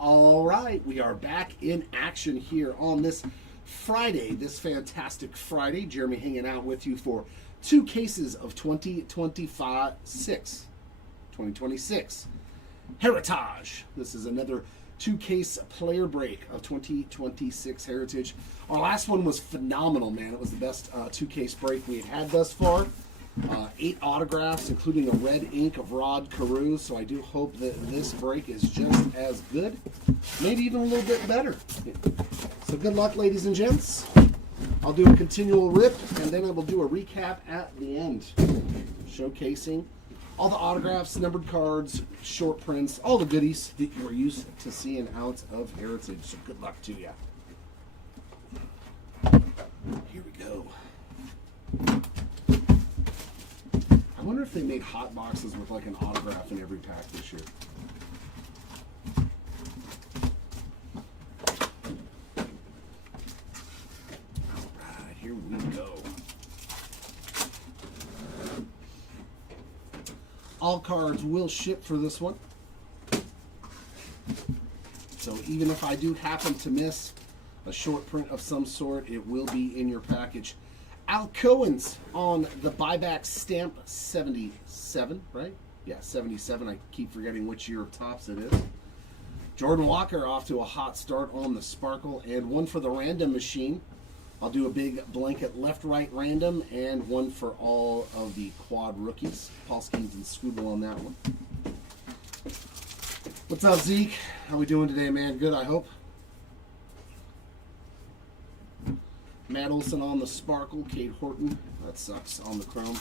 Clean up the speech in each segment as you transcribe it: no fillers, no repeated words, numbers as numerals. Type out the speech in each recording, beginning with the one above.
All right, we are back in action here on this Friday, this fantastic Friday. Jeremy hanging out with you for two cases of 2026 Heritage. This is another two-case player break of 2026 Heritage. Our last one was phenomenal, man. It was the best two-case break we had thus far. 8 autographs, including a red ink of Rod Carew. So I do hope that this break is just as good, maybe even a little bit better. So good luck, ladies and gents. I'll do a continual rip, and then I will do a recap at the end, showcasing all the autographs, numbered cards, short prints, all the goodies that you are used to seeing out of Heritage. So good luck to you. Here we go. I wonder if they made hot boxes with like an autograph in every pack this year. All right, here we go. All cards will ship for this one. So even if I do happen to miss a short print of some sort, it will be in your package. Al Cohen's on the buyback stamp 77, right? Yeah, 77. I keep forgetting which year of Topps it is. Jordan Walker off to a hot start on the Sparkle, and one for the random machine. I'll do a big blanket left-right random, and one for all of the quad rookies. Paul Skeens and Scribble on that one. What's up, Zeke? How we doing today, man? Good, I hope. Matt Olson on the Sparkle. Cade Horton, that sucks, on the Chrome.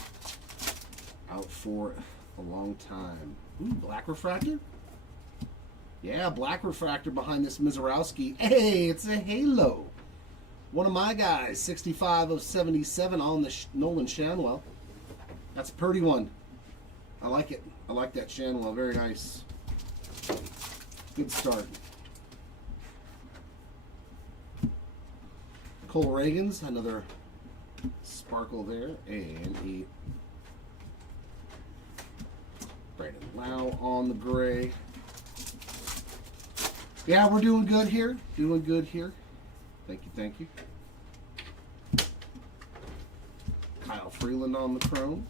Out for a long time. Ooh, Black Refractor? Yeah, Black Refractor behind this Mizorowski. Hey, it's a Halo. One of my guys, 65 of 77 on the Nolan Shanwell. That's a pretty one. I like it. I like that Shanwell. Very nice. Good start. Cole Reagan's, another Sparkle there, and a Brandon Lau on the gray. Yeah, we're doing good here. Doing good here. Thank you, thank you. Kyle Freeland on the Chrome.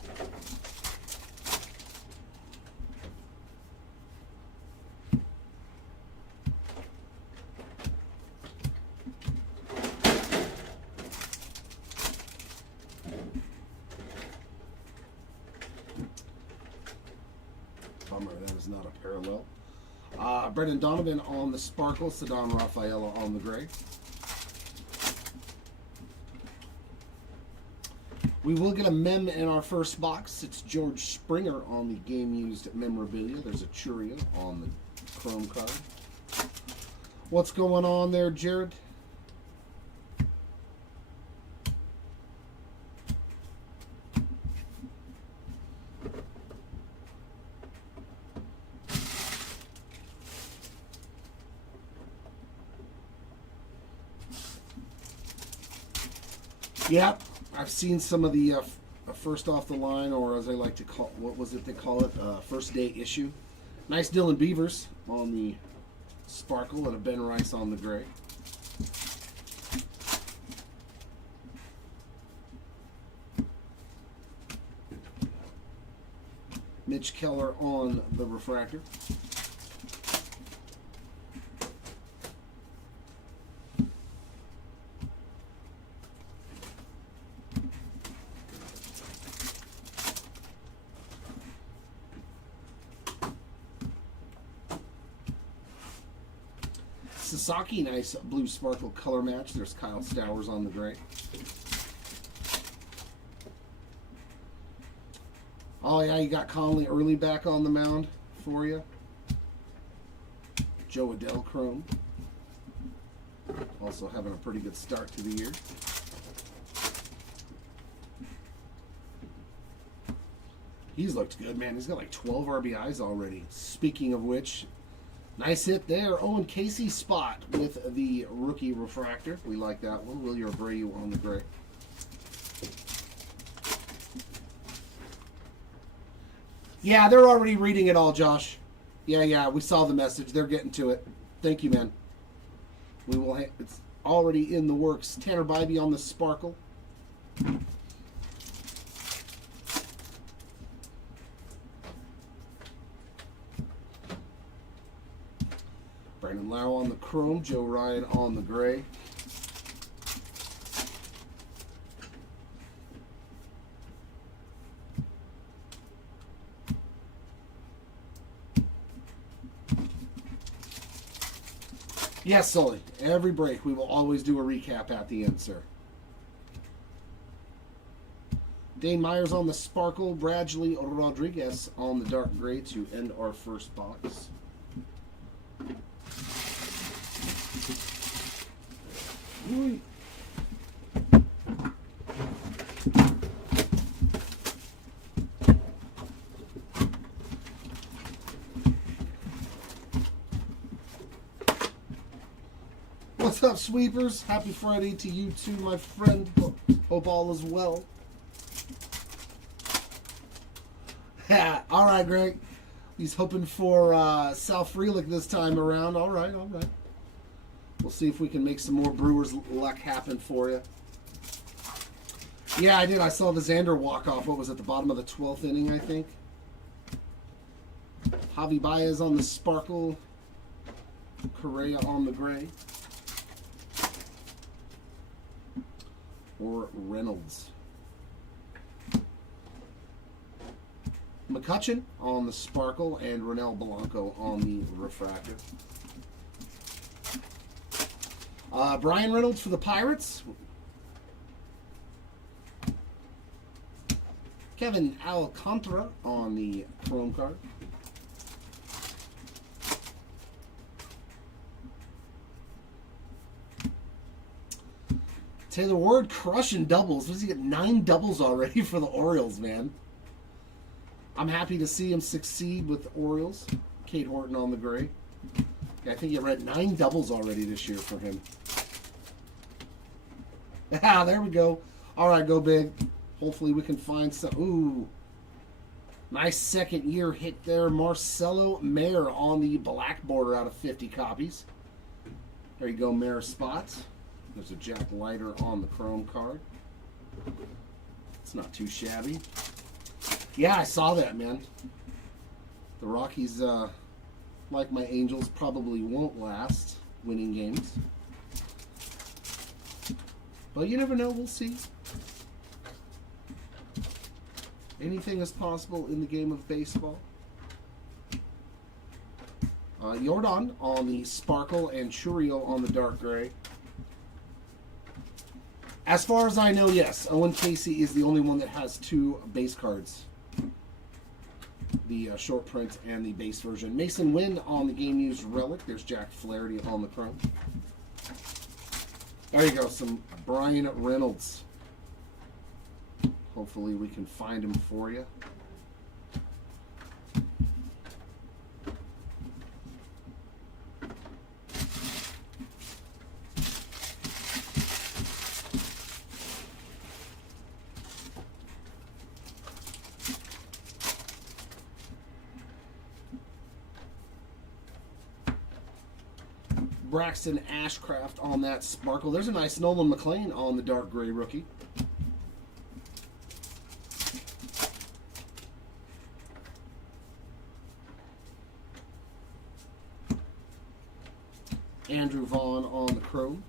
Bummer, that is not a parallel. Brendan Donovan on the Sparkle. Ceddanne Rafaela on the gray. We will get a mem in our first box. It's George Springer on the game-used memorabilia. There's a Churia on the Chrome card. What's going on there, Jared? Yep, I've seen some of the first off the line, or as I like to call, what was it they call it, first day issue. Nice Dylan Beavers on the Sparkle and a Ben Rice on the gray. Mitch Keller on the Refractor. Sasaki, nice blue Sparkle color match. There's Kyle Stowers on the gray. Oh yeah, you got Conley early back on the mound for you. Joe Adell Chrome. Also having a pretty good start to the year. He's looked good, man. He's got like 12 RBIs already. Speaking of which, nice hit there. Owen Casey spot with the rookie refractor. We like that one. Willie Abreu on the gray. Yeah, they're already reading it all, Josh. Yeah, we saw the message. They're getting to it. Thank you, man. We will. It's already in the works. Tanner Bybee on the Sparkle. Brandon Lau on the Chrome. Joe Ryan on the Gray. Yes, Sully. Every break, we will always do a recap at the end, sir. Dane Myers on the Sparkle. Bradley Rodriguez on the Dark Gray to end our first box. Ooh. What's up, sweepers? Happy Friday to you too, my friend. Hope all is well. Yeah, all right, Greg. He's hoping for Sal Frelick this time around. All right, all right. We'll see if we can make some more Brewers luck happen for you. Yeah, I did. I saw the Xander walk-off. What was at the bottom of the 12th inning, I think. Javi Baez on the Sparkle. Correa on the Gray. Or Reynolds. McCutchen on the Sparkle and Ronel Blanco on the Refractor. Brian Reynolds for the Pirates. Kevin Alcantara on the Chrome card. Taylor Ward crushing doubles. What does he get? 9 doubles already for the Orioles, man. I'm happy to see him succeed with the Orioles. Kate Horton on the Gray. I think you read 9 doubles already this year for him. Ah, there we go. All right, go big. Hopefully we can find some. Ooh. Nice second year hit there. Marcelo Mayer on the black border out of 50 copies. There you go, Mayer spots. There's a Jack Leiter on the Chrome card. It's not too shabby. Yeah, I saw that, man. The Rockies, like my Angels, probably won't last winning games. But you never know. We'll see. Anything is possible in the game of baseball. Jordan on the Sparkle and Churio on the Dark Gray. As far as I know, yes, Owen Casey is the only one that has 2 base cards. The short print and the base version. Mason Wynn on the Game Used Relic. There's Jack Flaherty on the Chrome. There you go, some Brian Reynolds. Hopefully we can find him for you. Braxton Ashcraft on that Sparkle. There's a nice Nolan McLean on the Dark Gray rookie. Andrew Vaughn on the Chrome.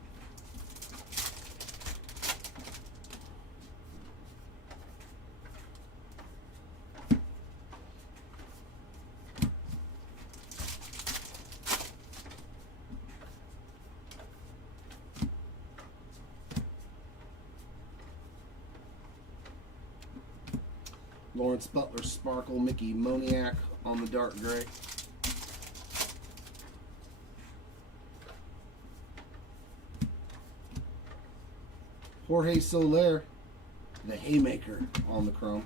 Lawrence Butler Sparkle, Mickey Moniak on the Dark Gray. Jorge Soler, the Haymaker on the Chrome.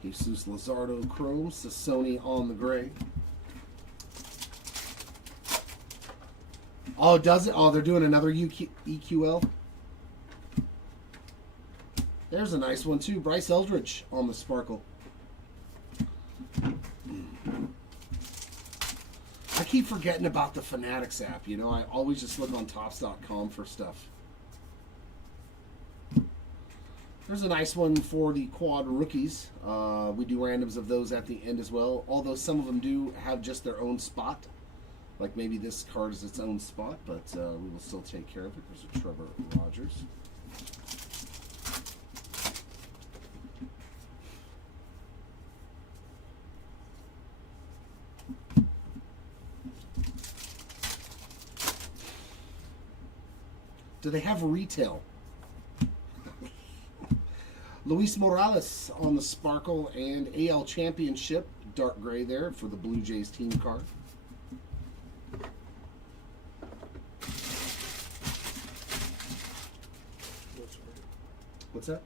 Jesus Luzardo Chrome, Sassoni on the Gray. Oh, does it? Oh, they're doing another EQL? There's a nice one too. Bryce Eldridge on the Sparkle. I keep forgetting about the Fanatics app. You know, I always just look on Topps.com for stuff. There's a nice one for the quad rookies. We do randoms of those at the end as well. Although some of them do have just their own spot. Like maybe this card is its own spot, but we will still take care of it. There's a Trevor Rogers. Do they have retail? Luis Morales on the Sparkle and AL Championship, dark gray there for the Blue Jays team card. What's that?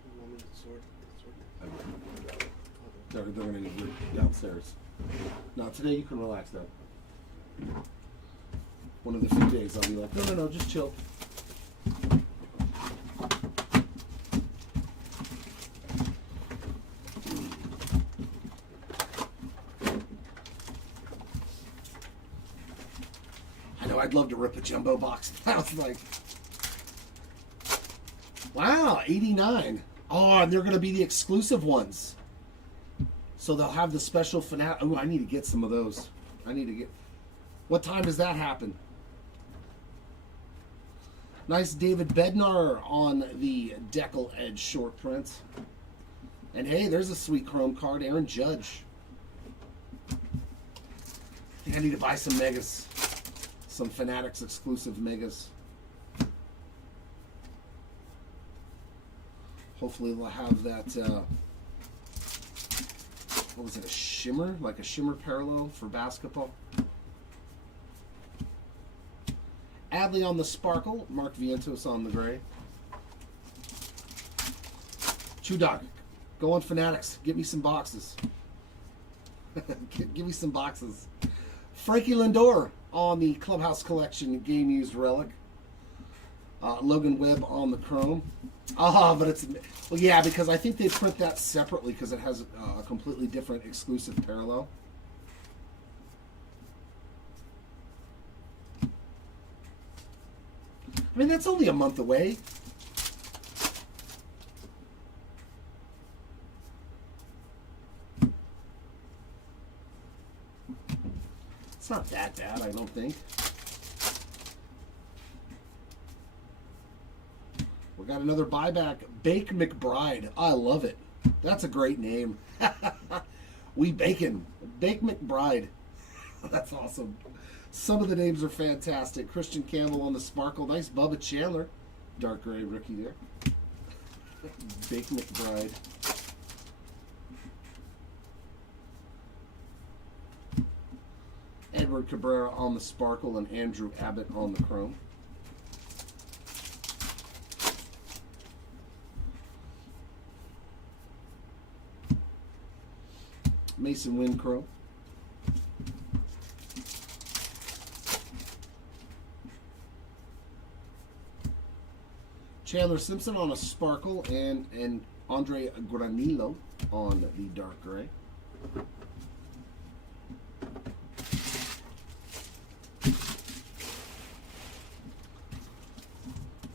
They're going to need it downstairs. Now today you can relax though. One of the few days I'll be like, no, just chill. I'd love to rip a jumbo box. I was like, wow, 89. Oh, and they're going to be the exclusive ones. So they'll have the special Fanatic. Oh, I need to get some of those. I need to get. What time does that happen? Nice David Bednar on the Decal Edge short print. And hey, there's a sweet chrome card, Aaron Judge. I think I need to buy some megas. Some Fanatics exclusive megas. Hopefully they'll have that, what was it, a shimmer? Like a shimmer parallel for basketball. Adley on the Sparkle. Mark Vientos on the gray. Chew Dog, go on Fanatics. Get me some boxes. Give me some boxes. Frankie Lindor on the Clubhouse Collection game used relic. Logan Webb on the chrome. But it's, well, yeah, because I think they print that separately because it has a completely different exclusive parallel. I mean, that's only a month away. It's not that bad, I don't think. We got another buyback. Bake McBride. I love it. That's a great name. We Bacon. Bake McBride. That's awesome. Some of the names are fantastic. Christian Campbell on the Sparkle. Nice Bubba Chandler. Dark gray rookie there. Bake McBride. Edward Cabrera on the Sparkle and Andrew Abbott on the chrome. Mason Wincrow. Chandler Simpson on a Sparkle and Andre Granillo on the dark gray.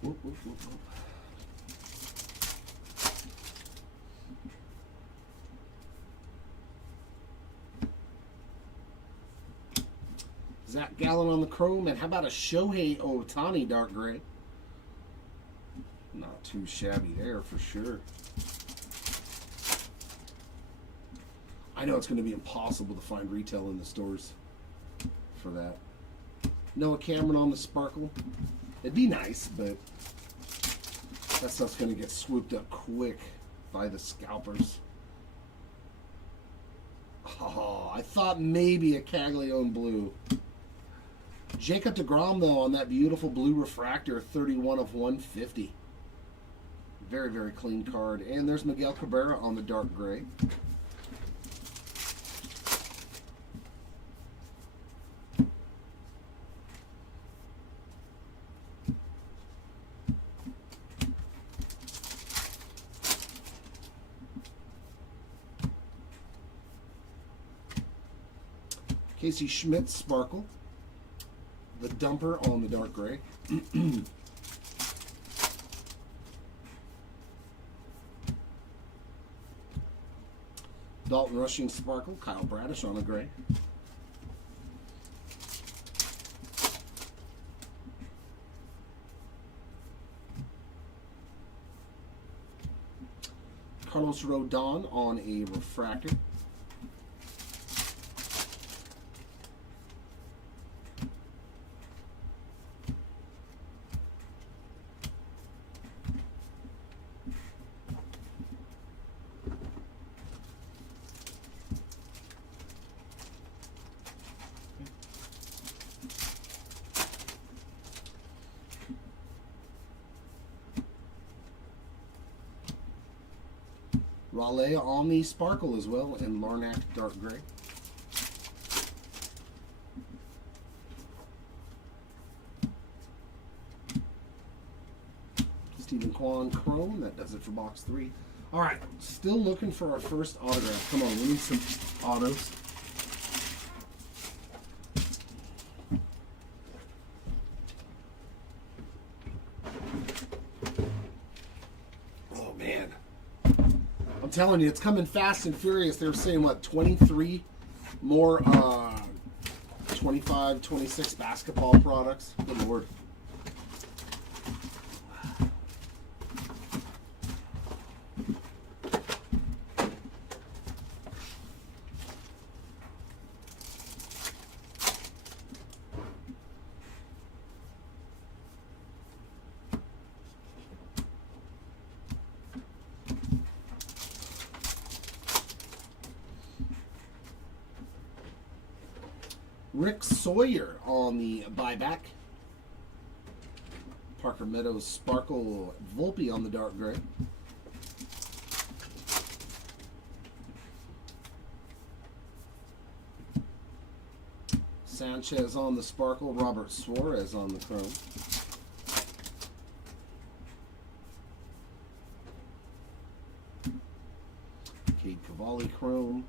Whoop, whoop, whoop, whoop. Zach Gallen on the chrome, and how about a Shohei Ohtani dark gray? Not too shabby there for sure. I know it's going to be impossible to find retail in the stores for that. Noah Cameron on the Sparkle. It'd be nice, but that stuff's going to get swooped up quick by the scalpers. Oh, I thought maybe a Caglione blue. Jacob deGrom, though, on that beautiful blue refractor, 31 of 150. Very, very clean card. And there's Miguel Cabrera on the dark gray. Casey Schmidt Sparkle. The Dumper on the dark gray. Dalton Rushing Sparkle. Kyle Bradish on a gray. Carlos Rodon on a refractor. Raleigh on the Sparkle as well, and Larnack dark gray. Stephen Kwan Chrome, that does it for box 3. All right, still looking for our first autograph. Come on, we need some autos. Oh, man. I'm telling you, it's coming fast and furious. They're saying, what, 23 more 25, 26 basketball products? Good Lord. Rick Sawyer on the buyback. Parker Meadows Sparkle Volpe on the dark gray. Sanchez on the Sparkle. Robert Suarez on the chrome. Cade Cavalli chrome.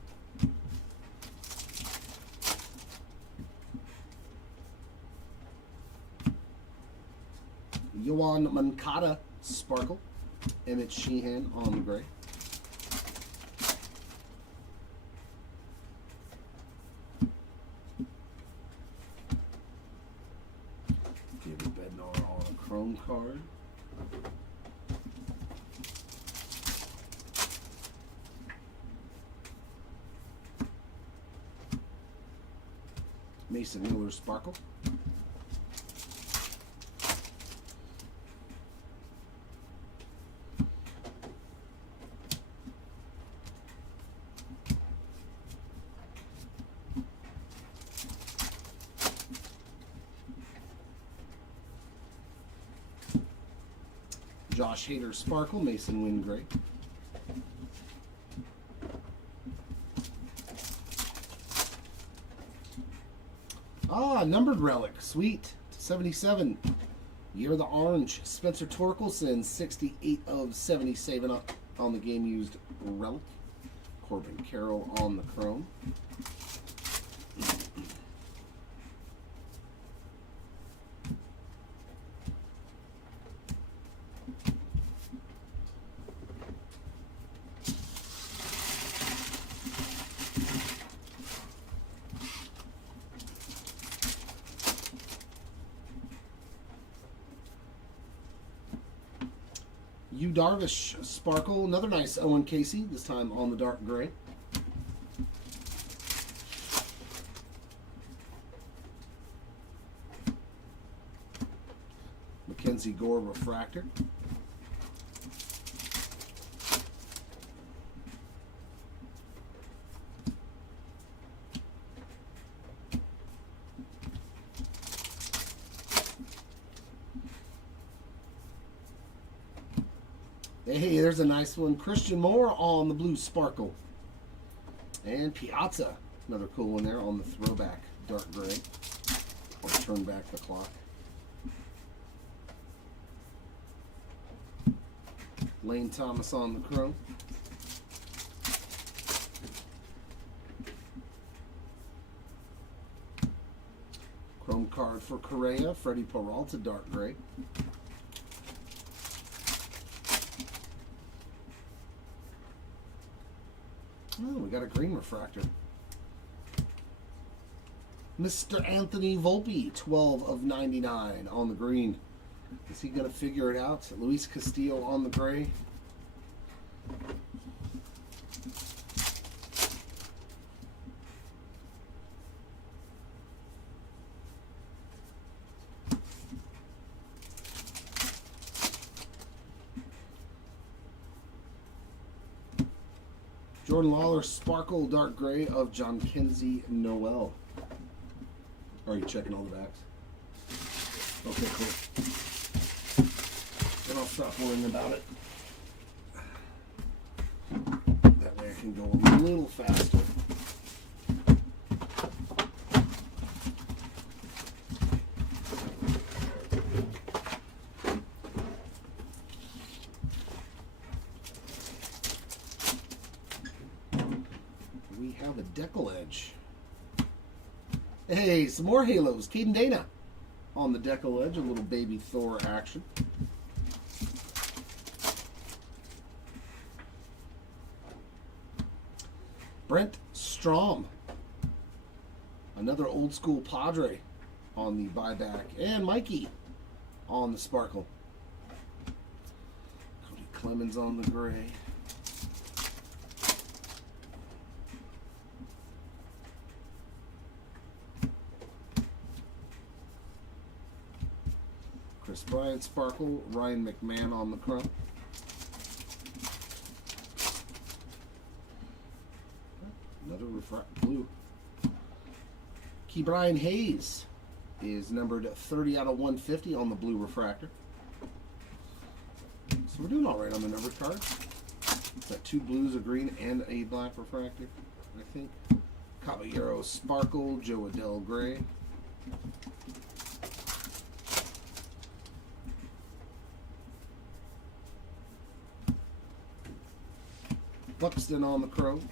Yohan Moncada Sparkle. Emmett Sheehan on the gray. David Bednar on a chrome card. Mason Miller Sparkle. Josh Hader Sparkle, Mason Wynn Gray. Numbered relic, sweet, 77. Year of the Orange, Spencer Torkelson, 68 of 70, saving up on the game used relic. Corbin Carroll on the chrome. Yu Darvish Sparkle, another nice Owen Casey, this time on the dark gray. Mackenzie Gore Refractor. Hey, there's a nice one. Christian Moore on the blue Sparkle. And Piazza, another cool one there on the throwback dark gray. Or turn back the clock. Lane Thomas on the chrome. card for Correa, Freddie Peralta, dark gray. Oh, we got a green refractor. Mr. Anthony Volpe, 12 of 99 on the green. Is he going to figure it out? Luis Castillo on the gray. Jordan Lawler, Sparkle, dark gray of John Kenzie Noel. Are you checking all the backs? Okay, cool. Then I'll stop worrying about it. That way I can go a little faster. We have a decal edge. Hey, some more halos. Caden Dana on the decal edge. A little baby Thor action. Brent Strom. Another old school Padre on the buyback. And Mikey on the Sparkle. Cody Clemens on the gray. Chris Bryant Sparkle, Ryan McMahon on the chrome. Another blue. Key Brian Hayes is numbered 30 out of 150 on the blue refractor. So we're doing all right on the numbered cards. Got 2 blues, a green, and a black refractor, I think. Caballero Sparkle, Joe Adele Gray. Buxton on the chrome.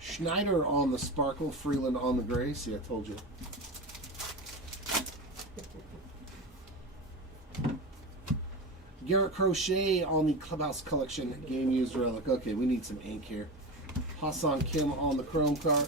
Schneider on the Sparkle, Freeland on the gray. See, I told you. Garrett Crochet on the Clubhouse Collection Game Used Relic. Okay, we need some ink here. Hassan Kim on the chrome card.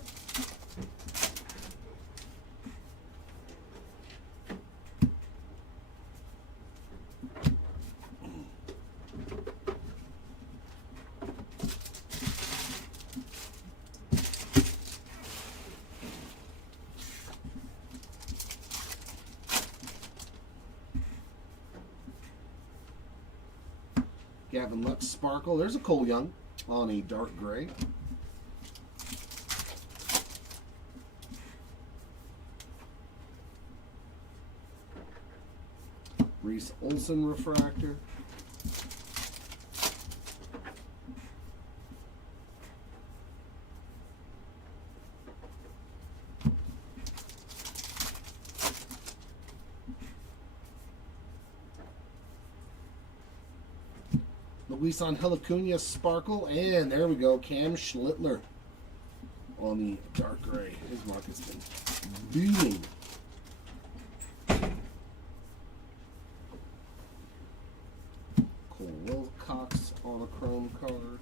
Gavin Lux Sparkle. There's a Cole Young on a dark gray. Reese Olson refractor. Luis Angel Acuna Sparkle, and there we go, Cam Schlittler on the dark gray. His market's been booming. Cole Wilcox on a chrome card.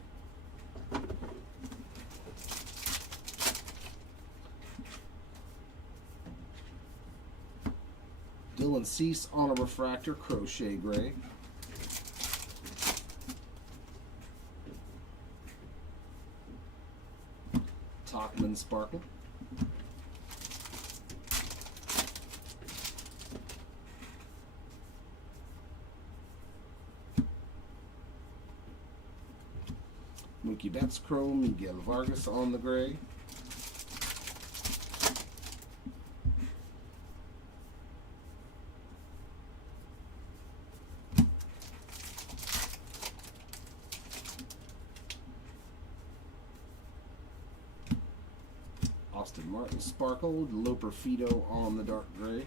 Dylan Cease on a refractor, crochet gray. Talkman Sparkle. Mookie Betts chrome, Miguel Vargas on the gray. Austin Martin Sparkle, Loper Fido on the dark gray.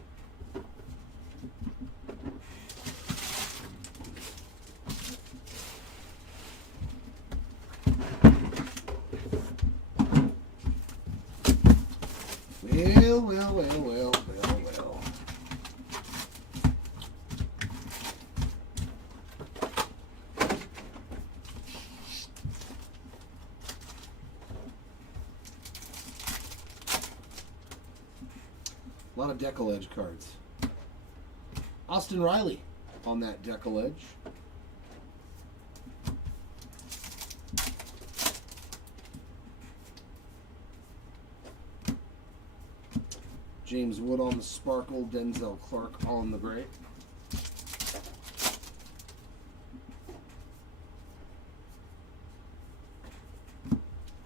lot of decal edge cards. Austin Riley on that decal edge. James Wood on the sparkle. Denzel Clark on the gray.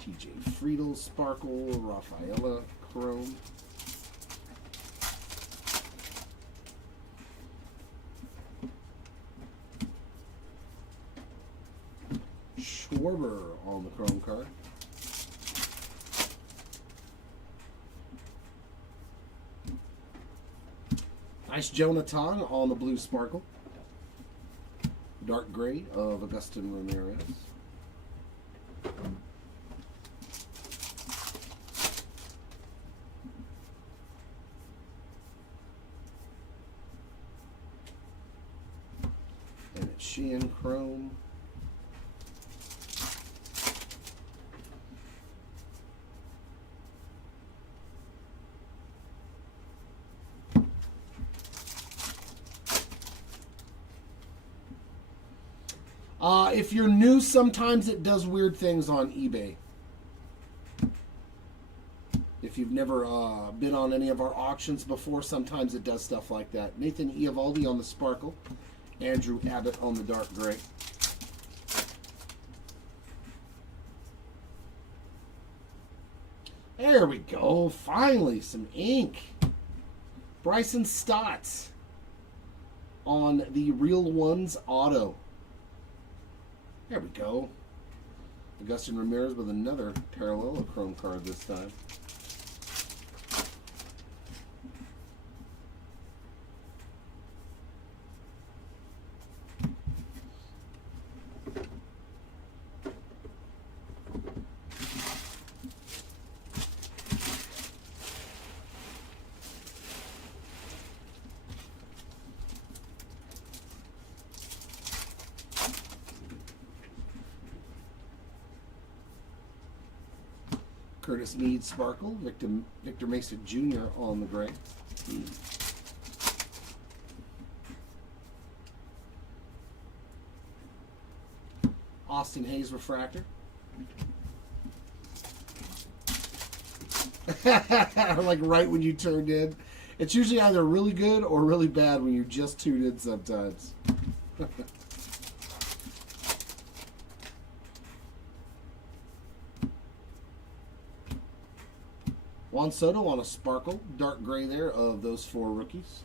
TJ Friedel sparkle. Rafaela chrome. Schwarber on the chrome card. Nice Jonathan on the blue sparkle. Dark gray of Agustin Ramirez. And it's Sheehan chrome. If you're new, sometimes it does weird things on eBay. If you've never been on any of our auctions before, sometimes it does stuff like that. Nathan Eovaldi on the sparkle. Andrew Abbott on the dark gray. There we go. Finally, some ink. Bryson Stott on the Real Ones auto. There we go. Agustin Ramirez with another parallelochrome card this time. Curtis Meade sparkle. Victor Mesa Jr. on the gray. Austin Hayes refractor. Like right when you turned in. It's usually either really good or really bad when you just tuned in sometimes. Juan Soto on a sparkle, dark gray there of those four rookies.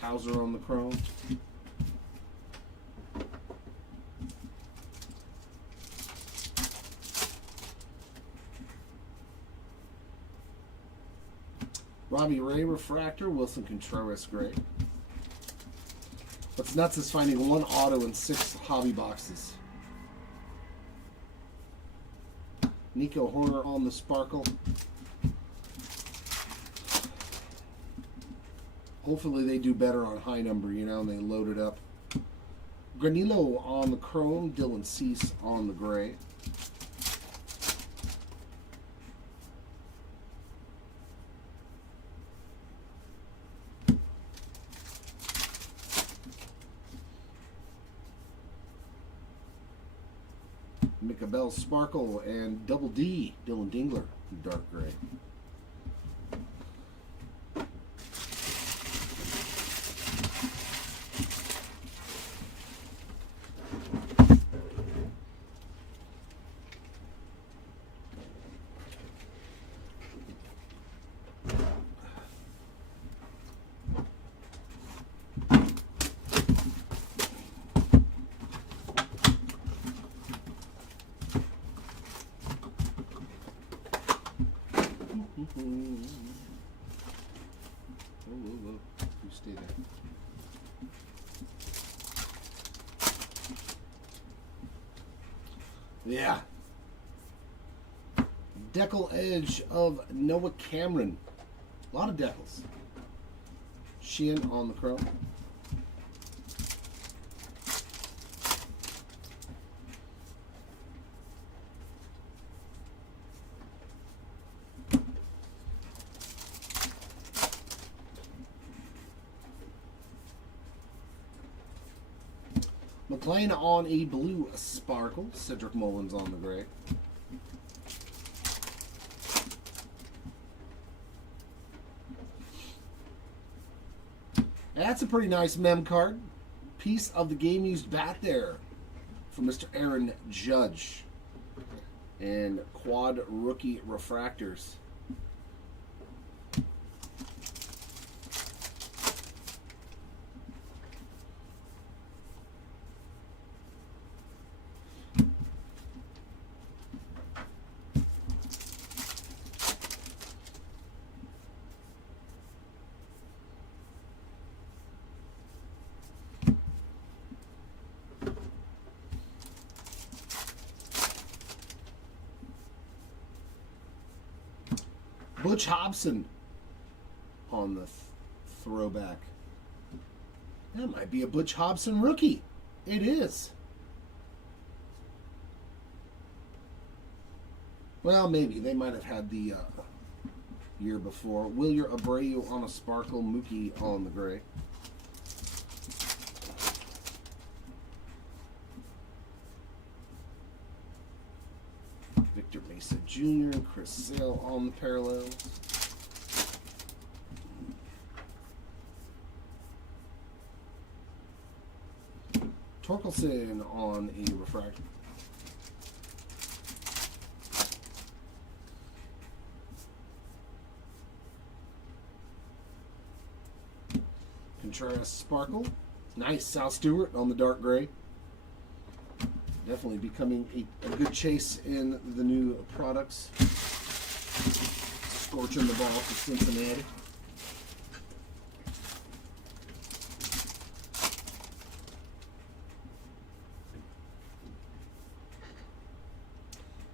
Cowser on the chrome. Robbie Ray refractor, Wilson Contreras gray. What's nuts is finding one auto in 6 hobby boxes. Nico Horner on the sparkle. Hopefully they do better on high number, you know, and they load it up. Granillo on the chrome. Dylan Cease on the gray. Bell sparkle and double D, Dylan Dingler, dark gray. Whoa. You stay there. Yeah. Decal edge of Noah Cameron. A lot of decals. Sheehan on the chrome. McLean on a blue sparkle. Cedric Mullins on the gray. That's a pretty nice mem card. Piece of the game used back there from Mr. Aaron Judge. And quad rookie refractors. Butch Hobson on the throwback. That might be a Butch Hobson rookie. It is. Well, maybe. They might have had the year before. Wilyer Abreu on a sparkle. Mookie on the gray. Victor Mesa Jr. and Chris Sale on the parallels. Torkelson on a refractor. Contreras Sparkle. Nice. Sal Stewart on the dark gray. Definitely becoming a good chase in the new products. Scorching the ball for Cincinnati.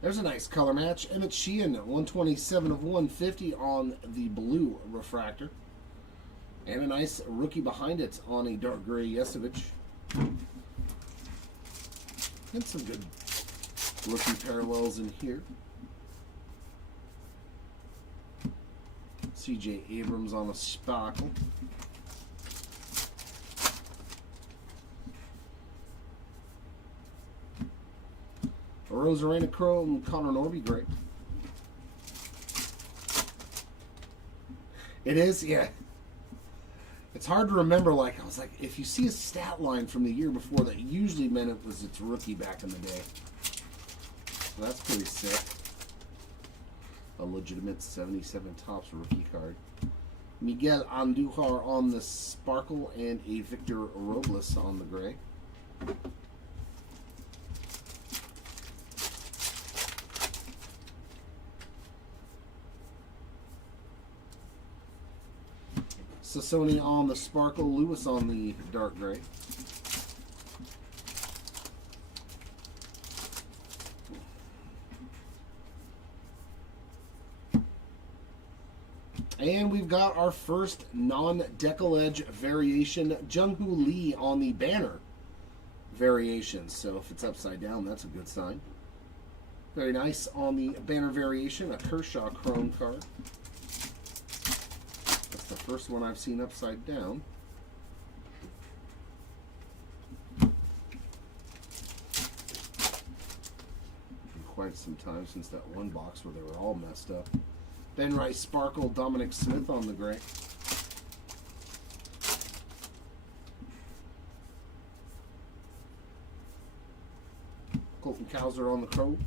There's a nice color match. Emmett Sheehan, 127 of 150 on the blue refractor. And a nice rookie behind it on a dark gray Yesevich. And some good rookie parallels in here. C.J. Abrams on a sparkle. A Rosarena Chrome, Connor Norby gray. It is, yeah. It's hard to remember, like, I was like, if you see a stat line from the year before, that usually meant it was its rookie back in the day. So that's pretty sick. A legitimate 77 Topps rookie card. Miguel Andujar on the sparkle and a Victor Robles on the gray. Sassoni on the sparkle, Lewis on the dark gray. And we've got our first non-decal edge variation, Jung-Hoo Lee on the banner variation. So if it's upside down, that's a good sign. Very nice on the banner variation, a Kershaw Chrome card. The first one I've seen upside down. Been quite some time since that one box where they were all messed up. Ben Rice Sparkle, Dominic Smith on the gray. Colton Cowser on the chrome.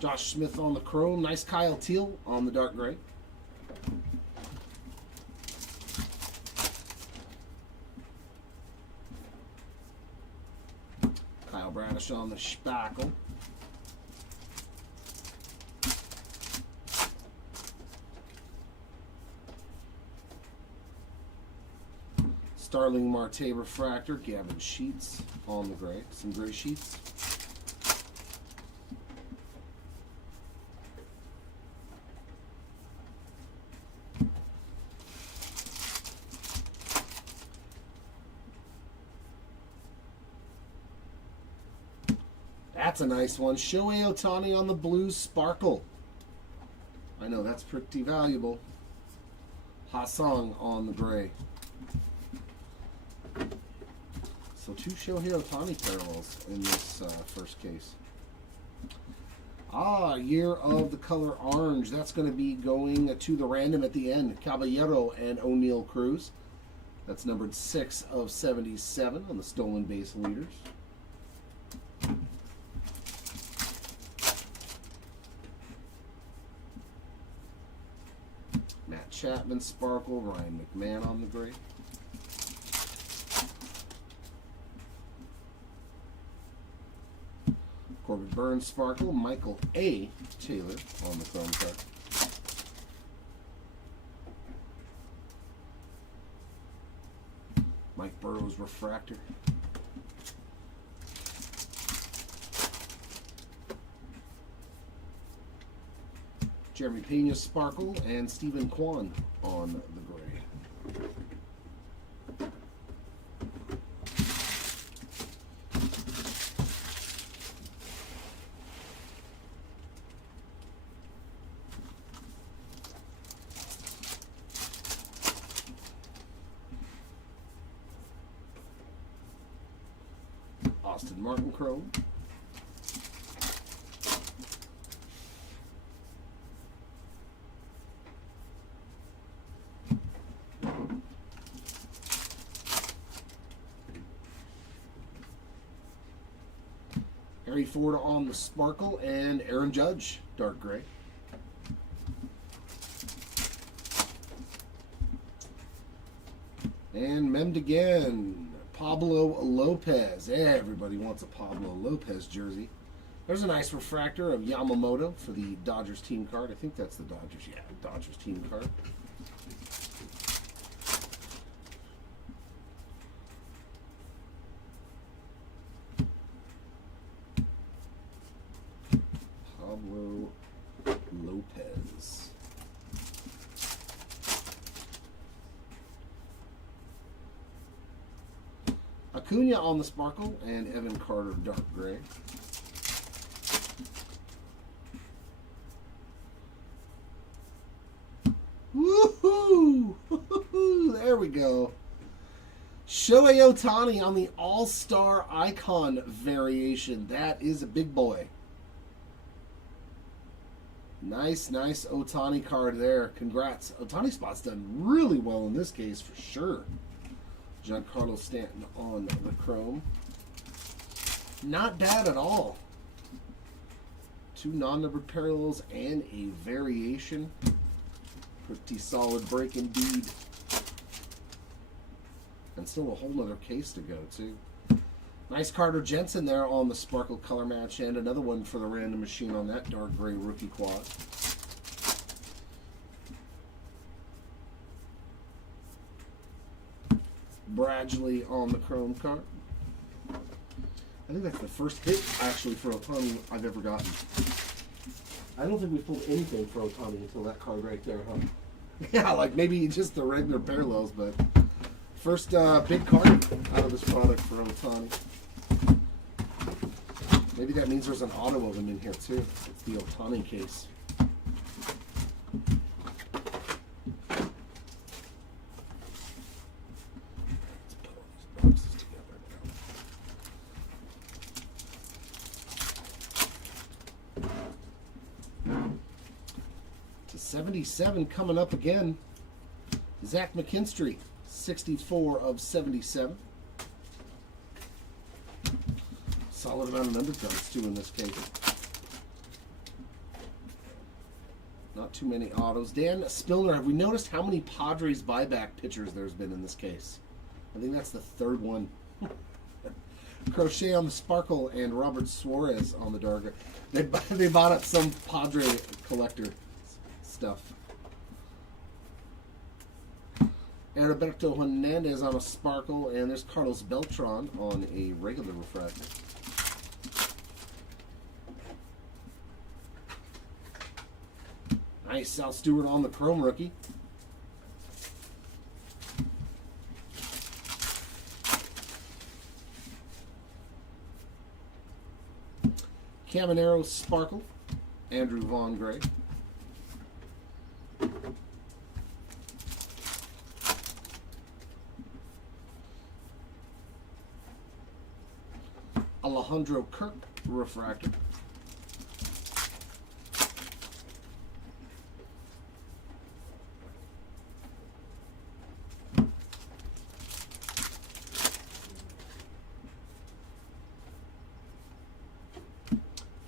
Josh Smith on the chrome. Nice Kyle Teal on the dark gray. Kyle Bradish on the spackle. Starling Marte refractor. Gavin Sheets on the gray. Some gray sheets. That's a nice one. Shohei Ohtani on the blue sparkle. I know that's pretty valuable. Ha-Sung on the gray. So 2 Shohei Ohtani parallels in this first case. Year of the color orange. That's going to be going to the random at the end. Caballero and O'Neal Cruz. That's numbered 6 of 77 on the stolen base leaders. Matt Chapman sparkle. Ryan McMahon on the gray. Corbin Burns sparkle. Michael A. Taylor on the chrome card. Mike Burrow's refractor. Jeremy Pena sparkle and Stephen Kwan on the gray. Austin Martin chrome. Harry Ford on the sparkle and Aaron Judge, dark gray. And memmed again, Pablo Lopez. Everybody wants a Pablo Lopez jersey. There's a nice refractor of Yamamoto for the Dodgers team card. I think that's the Dodgers. Yeah, Dodgers team card. Pablo Lopez. Acuna on the sparkle and Evan Carter dark gray. Woohoo! There we go. Shohei Ohtani on the All-Star Icon variation. That is a big boy. Nice Ohtani card there. Congrats. Ohtani spot's done really well in this case for sure. Giancarlo Stanton on the chrome. Not bad at all. 2 non-numbered parallels and a variation. Pretty solid break indeed. And still a whole nother case to go too. Nice Carter Jensen there on the sparkle color match, and another one for the random machine on that dark gray rookie quad. Bradley on the chrome card. I think that's the first hit actually for Ohtani I've ever gotten. I don't think we pulled anything for Ohtani until that card right there, huh? Yeah, like maybe just the regular parallels, but first big card out of this product for Ohtani. Maybe that means there's an auto of him in here too. It's the Ohtani case. Let's put all these boxes together now. To 77 coming up again. Zach McKinstry, 64 of 77. Solid amount of number cards too in this case. Not too many autos. Dan Spillner, have we noticed how many Padres buyback pitchers there's been in this case? I think that's the 3rd one. Crochet on the sparkle and Robert Suarez on the darker. They bought up some Padre collector stuff. Heriberto Hernandez on a sparkle, and there's Carlos Beltran on a regular refractor. Nice, Sal Stewart on the chrome rookie. Caminero sparkle, Andrew Vaughn Gray. Alejandro Kirk refractor.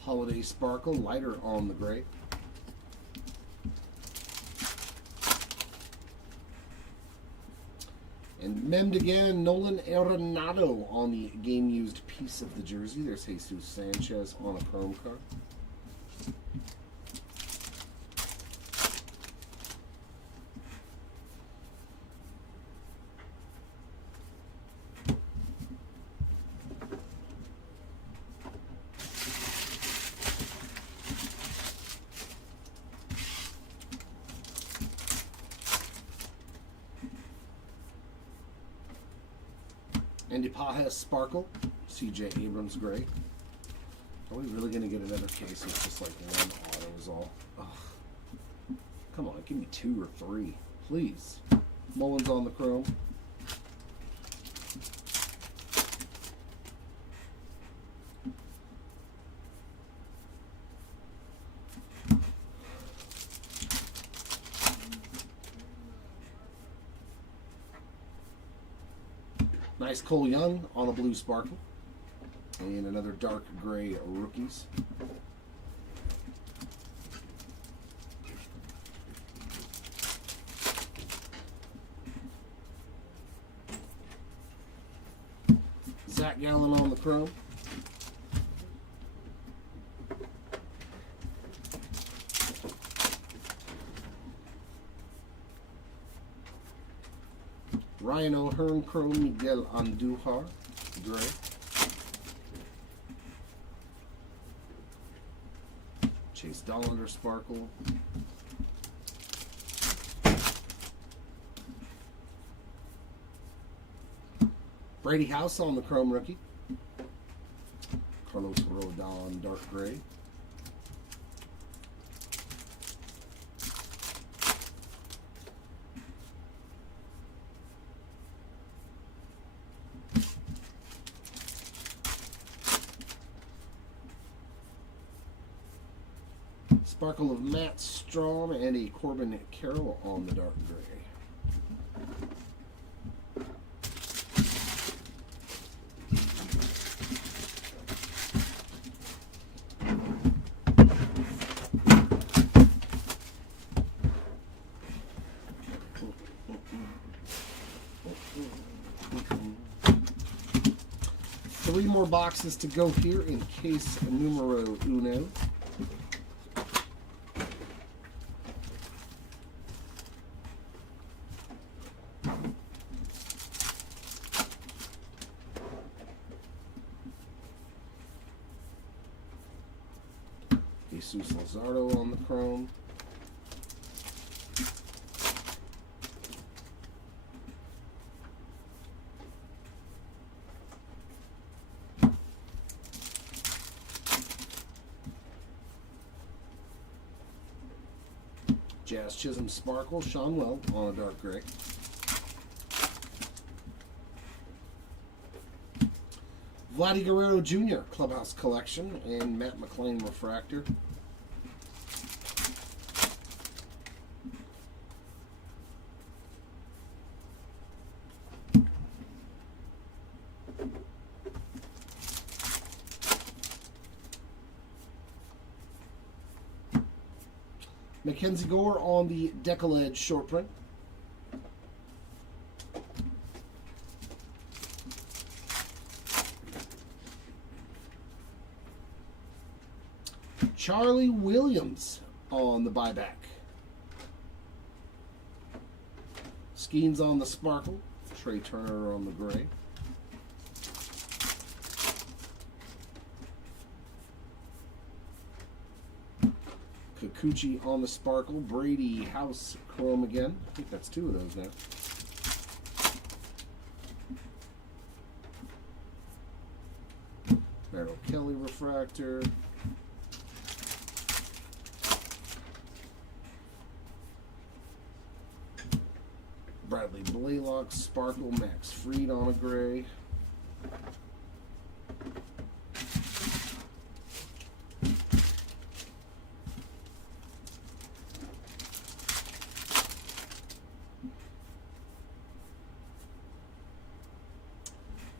Holiday sparkle, lighter on the gray. And memmed again, Nolan Arenado on the game-used piece of the jersey. There's Jesus Sanchez on a chrome card. Andy Pajes sparkle, C.J. Abrams gray. Are we really going to get another case with just like one auto is all? Ugh. Come on, give me 2 or 3, please. Mullins on the chrome. Nice Cole Young on a blue sparkle. And another dark gray rookies. Zach Gallen on the chrome. Ryan O'Hearn chrome, Miguel Andujar gray. Chase Dollander sparkle. Brady House on the chrome rookie. Carlos Rodon dark gray. Sparkle of Matt Strom and a Corbin Carroll on the dark gray. Three more boxes to go here in case numero uno. Jesus Luzardo on the chrome. Jazz Chisholm Sparkle, Sean Well on a dark gray. Vladdy Guerrero Jr. Clubhouse Collection and Matt McLean Refractor. Mackenzie Gore on the Decollage short print. Charlie Williams on the buyback. Skeens on the sparkle. Trey Turner on the gray. Kikuchi on the sparkle. Brady House chrome again. I think that's 2 of those now. Merrill Kelly refractor. Bradley Blaylock sparkle. Max Fried on a gray.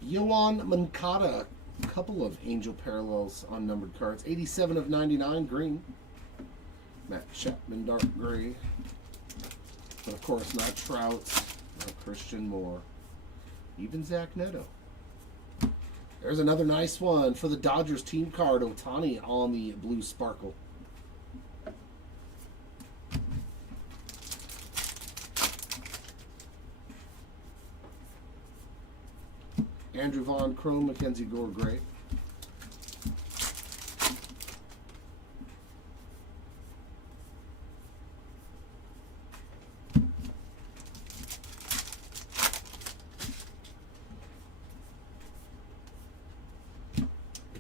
Yoan Moncada, a couple of Angel parallels on numbered cards. 87 of 99, green. Matt Chapman, dark gray. But of course, not Trout, not Christian Moore, even Zach Neto. There's another nice one for the Dodgers team card. Ohtani on the blue sparkle. Andrew Vaughn chrome, Mackenzie Gore gray.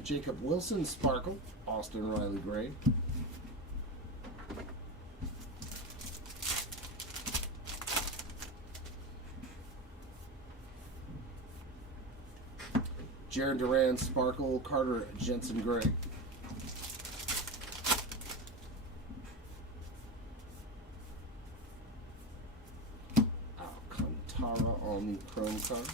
Jacob Wilson sparkle, Austin Riley gray. Jaron Duran sparkle, Carter Jensen gray. Alcantara on the chrome card.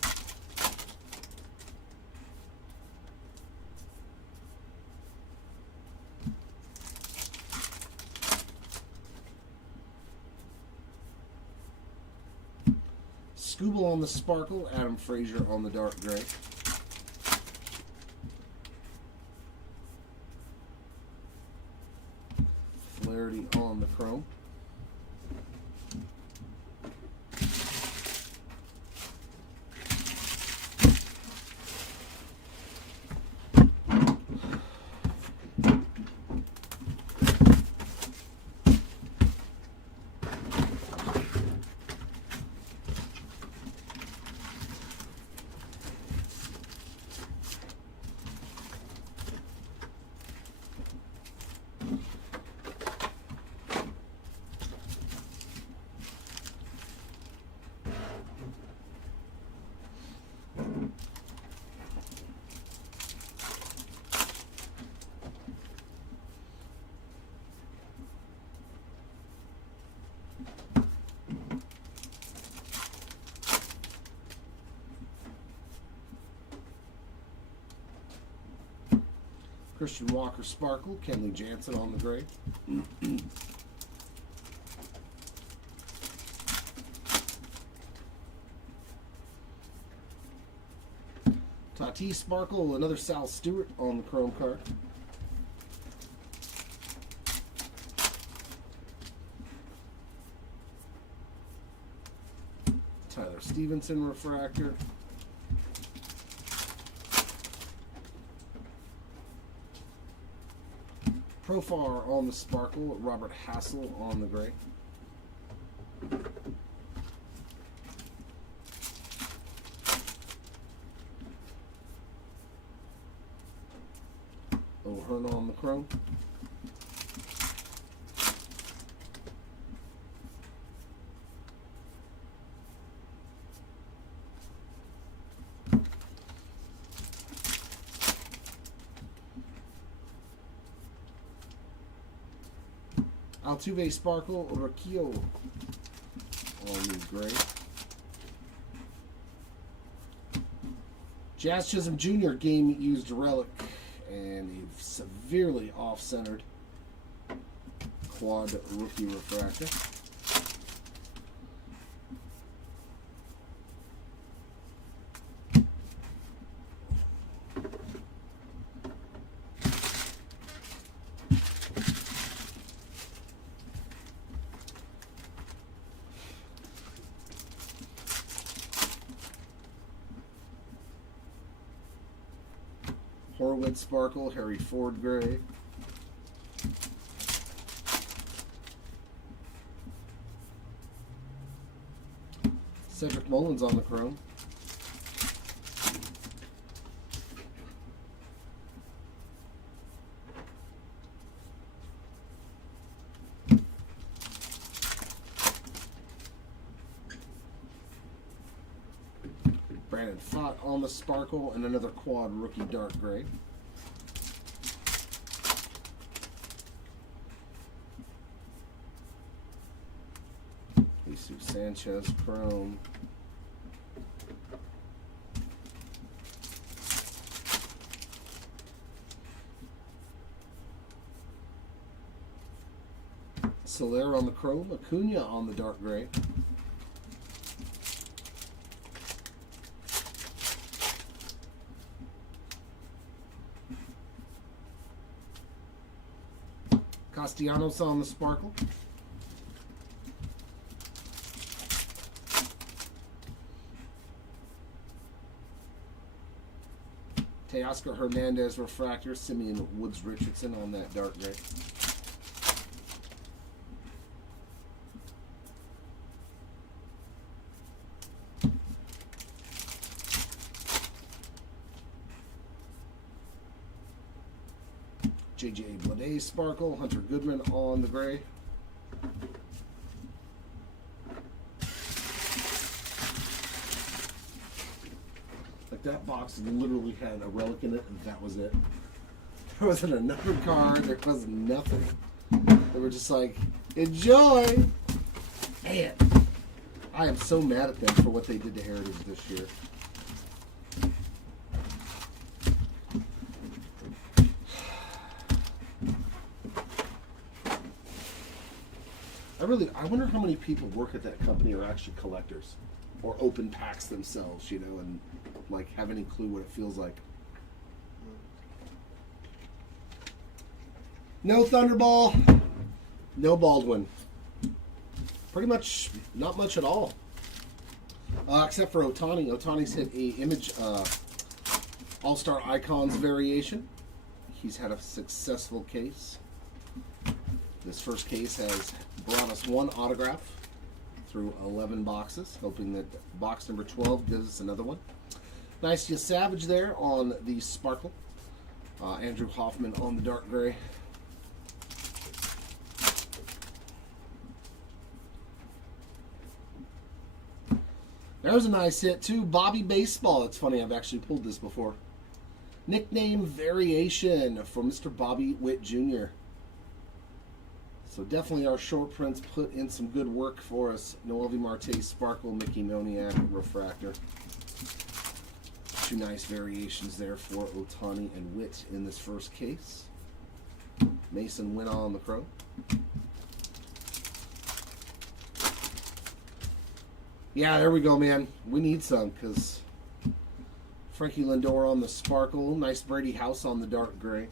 Scooble on the sparkle, Adam Frazier on the dark gray. Flaherty on the chrome. Christian Walker sparkle, Kenley Jansen on the gray. Tatis sparkle, another Sal Stewart on the chrome card. Tyler Stevenson refractor. Profar on the sparkle, Robert Hassel on the gray. O'Hearn on the chrome. Altuve sparkle, Raquel on the gray. Jazz Chisholm Jr. game used relic and a severely off-centered quad rookie refractor. Horowitz Sparkle, Harry Ford Gray. Cedric Mullins on the chrome. Brandon Fott on the Sparkle, and another quad rookie dark gray. Jesus Sanchez chrome. Soler on the chrome, Acuna on the dark gray. Castellanos on the Sparkle. Teoscar Hernandez Refractor, Simeon Woods Richardson on that dark gray. J.J. Bleday Sparkle, Hunter Goodman on the gray. Like that box literally had a relic in it, and that was it. There wasn't another card, there wasn't nothing. They were just like, enjoy! Man, I am so mad at them for what they did to Heritage this year. I wonder how many people work at that company are actually collectors or open packs themselves, you know, and like have any clue what it feels like. No Thunderball, no Baldwin. Pretty much not much at all. Except for Ohtani. Ohtani's hit a image All-Star Icons variation. He's had a successful case. This first case has brought us one autograph through 11 boxes, hoping that box number 12 gives us another one. Nice Savage there on the Sparkle. Andrew Hoffman on the dark gray. There's a nice hit too. Bobby Baseball. It's funny, I've actually pulled this before. Nickname variation for Mr. Bobby Witt Jr. So definitely our short prints put in some good work for us. Noelvi Marte Sparkle, Mickey Moniak Refractor. Two nice variations there for Ohtani and Witt in this first case. Mason Winna on the Crow. Yeah, there we go, man. We need some because Frankie Lindor on the Sparkle. Nice Brady House on the dark gray.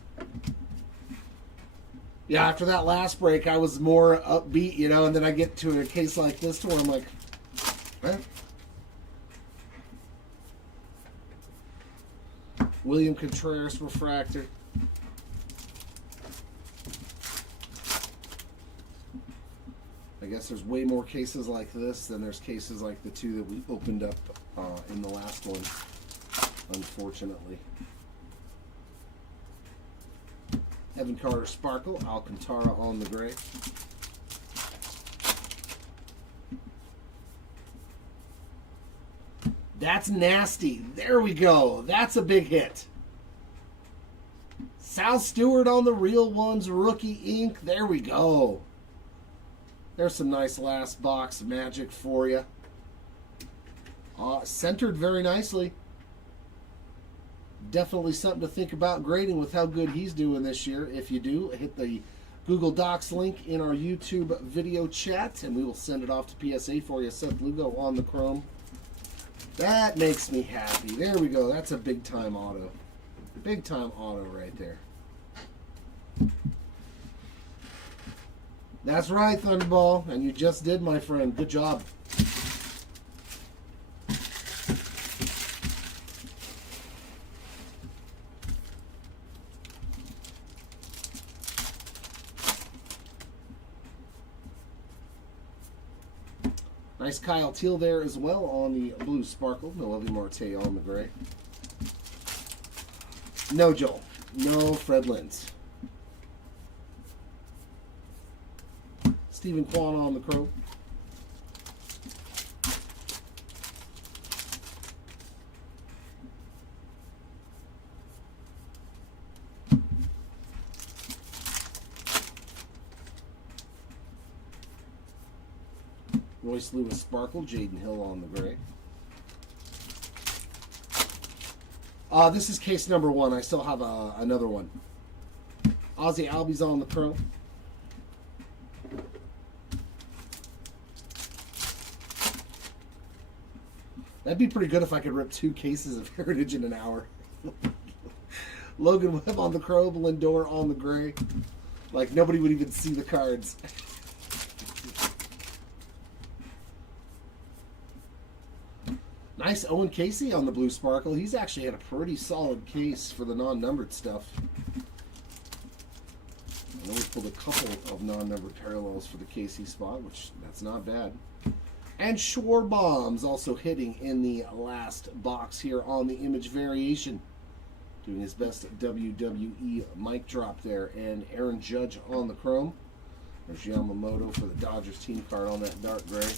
Yeah, after that last break, I was more upbeat, you know, and then I get to a case like this where I'm like, eh. William Contreras Refractor. I guess there's way more cases like this than there's cases like the two that we opened up in the last one, unfortunately. Evan Carter Sparkle, Alcantara on the gray. That's nasty. There we go. That's a big hit. Sal Stewart on the Real Ones Rookie Ink. There we go. There's some nice last box magic for you. Centered very nicely. Definitely something to think about grading with how good he's doing this year. If you do, hit the Google Docs link in our YouTube video chat, and we will send it off to PSA for you. Seth Lugo on the chrome. That makes me happy. There we go. That's a big-time auto. Big-time auto right there. That's right, Thunderball. And you just did, my friend. Good job. Nice Kyle Teal there as well on the blue sparkle. No Lovey Marte on the gray. No Joel. No Fred Lentz. Stephen Kwan on the chrome. Royce Lewis Sparkle, Jaden Hill on the gray. This is case number 1. I still have another one. Ozzie Albies on the chrome. That'd be pretty good if I could rip 2 cases of Heritage in an hour. Logan Webb on the chrome, Lindor on the gray. Like nobody would even see the cards. Nice Owen Casey on the blue sparkle. He's actually had a pretty solid case for the non-numbered stuff. I know we pulled a couple of non-numbered parallels for the Casey spot, which that's not bad. And Schwarbaum's also hitting in the last box here on the image variation. Doing his best WWE mic drop there. And Aaron Judge on the chrome. There's Yamamoto for the Dodgers team card on that dark gray.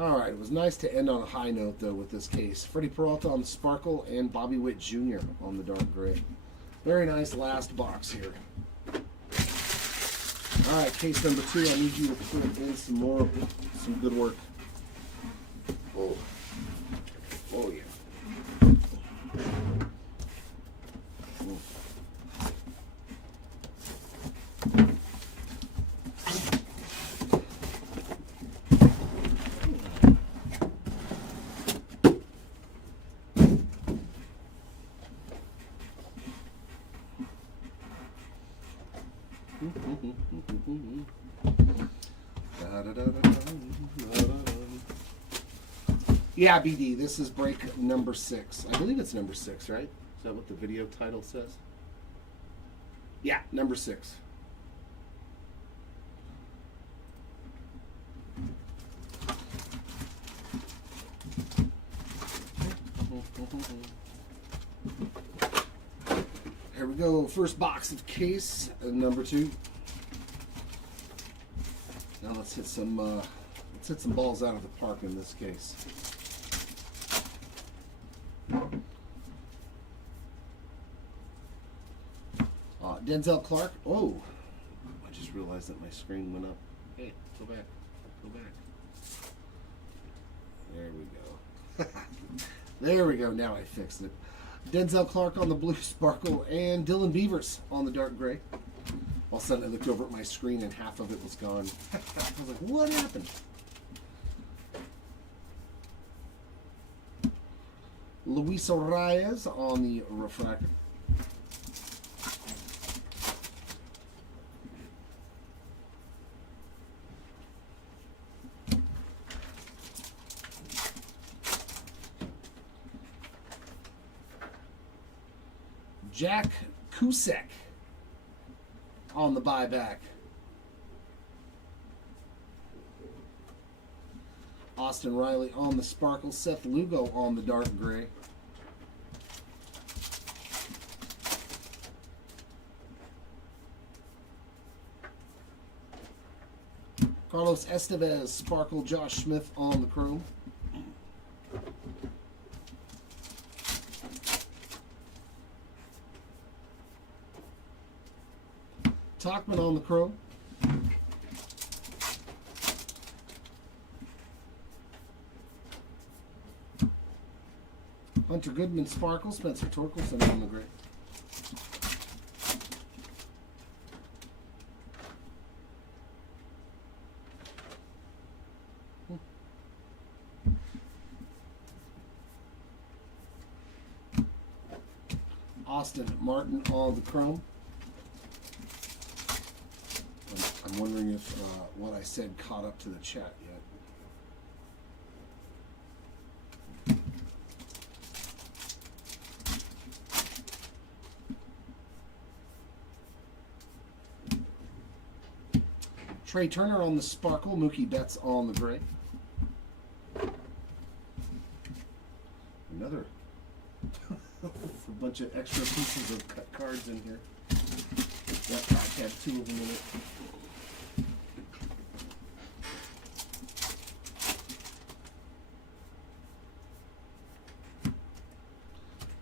Alright, it was nice to end on a high note, though, with this case. Freddie Peralta on the sparkle and Bobby Witt Jr. on the dark gray. Very nice last box here. Alright, case number 2. I need you to put in some good work. Oh. Oh, yeah. Oh. Yeah, BD, this is break number 6. I believe it's number 6, right? Is that what the video title says? Yeah, number 6. Here we go. First box of case number 2. Now let's hit some balls out of the park in this case. Denzel Clark. Oh, I just realized that my screen went up. Hey, go back. Go back. There we go. There we go. Now I fixed it. Denzel Clark on the blue sparkle and Dylan Beavers on the dark gray. All of a sudden I looked over at my screen and half of it was gone. I was like, what happened? Luis Arias on the refractor. Jack Kusek on the buyback. Austin Riley on the sparkle. Seth Lugo on the dark gray. Carlos Estevez, sparkle. Josh Smith on the chrome. Tachman on the chrome. Hunter Goodman sparkle. Spencer Torkelson on the gray. Austin Martin on the chrome. I'm wondering if what I said caught up to the chat yet. Trey Turner on the Sparkle. Mookie Betts on the gray. Another a bunch of extra pieces of cut cards in here. That pack had 2 of them in it.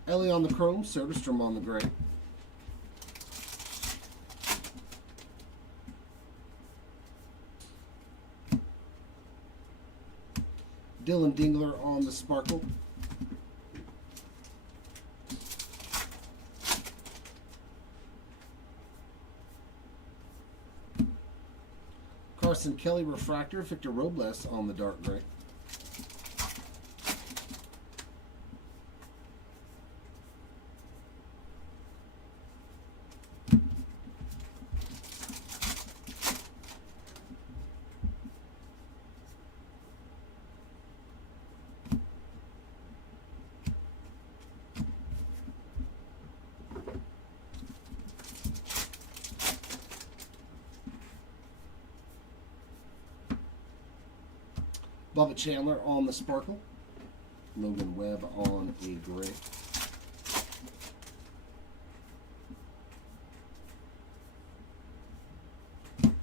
Ellie on the chrome, Soderstrom on the gray. Dylan Dingler on the Sparkle. Carson Kelly refractor, Victor Robles on the dark gray. Bubba Chandler on the Sparkle. Logan Webb on a gray.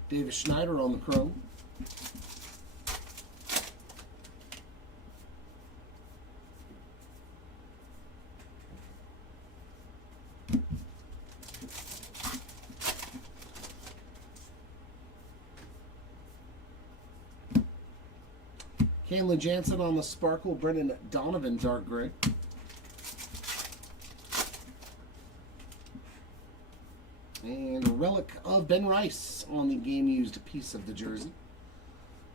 Davis Schneider on the chrome. Hanlon Jansen on the Sparkle. Brendan Donovan, dark gray. And a relic of Ben Rice on the game-used piece of the jersey.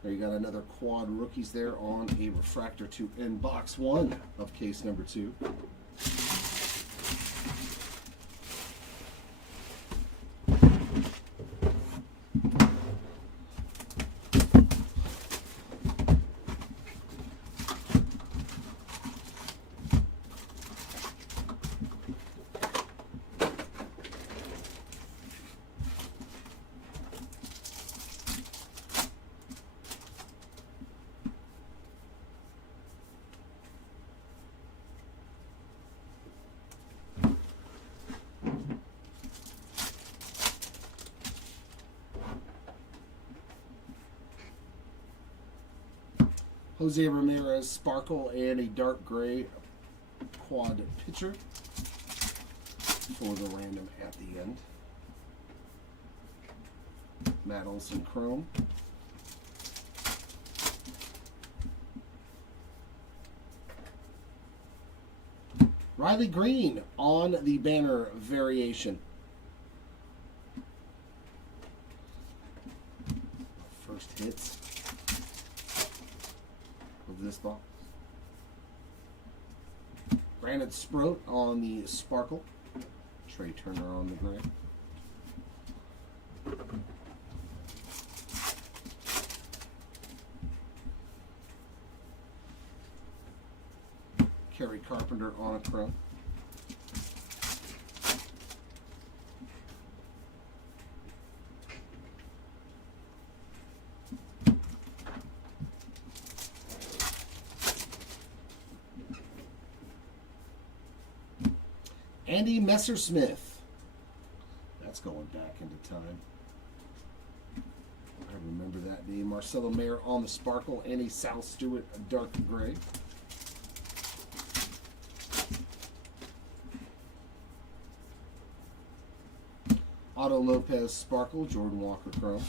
There you got another quad rookies there on a refractor to in box 1 of case number 2. Jose Ramirez, Sparkle, and a dark gray quad pitcher for the random at the end. Matt Olson, chrome. Riley Green on the banner variation. First hits of this box. Brandon Sproat on the Sparkle. Trey Turner on the gray. Kerry Carpenter on a chrome. Andy Messersmith. That's going back into time. I remember that name. Marcelo Mayer on the Sparkle. Andy Sal Stewart, a dark gray. Otto Lopez, Sparkle. Jordan Walker, chrome.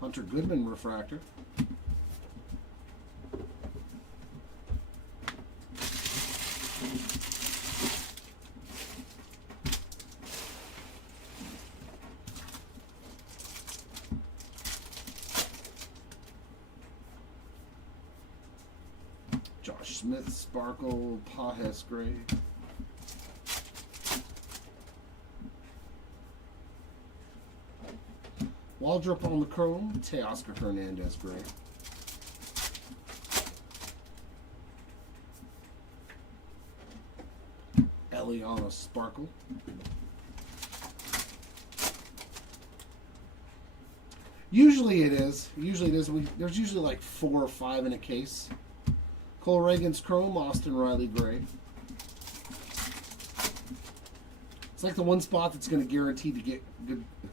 Hunter Goodman, refractor. Josh Smith, Sparkle, Pajes gray. Waldrop on the chrome, Teoscar Hernandez gray. Ellie Hartley on a sparkle. Usually it is. There's usually like 4 or 5 in a case. Cole Reagan's Chrome, Austin Riley Gray. It's like the one spot that's going to guarantee to get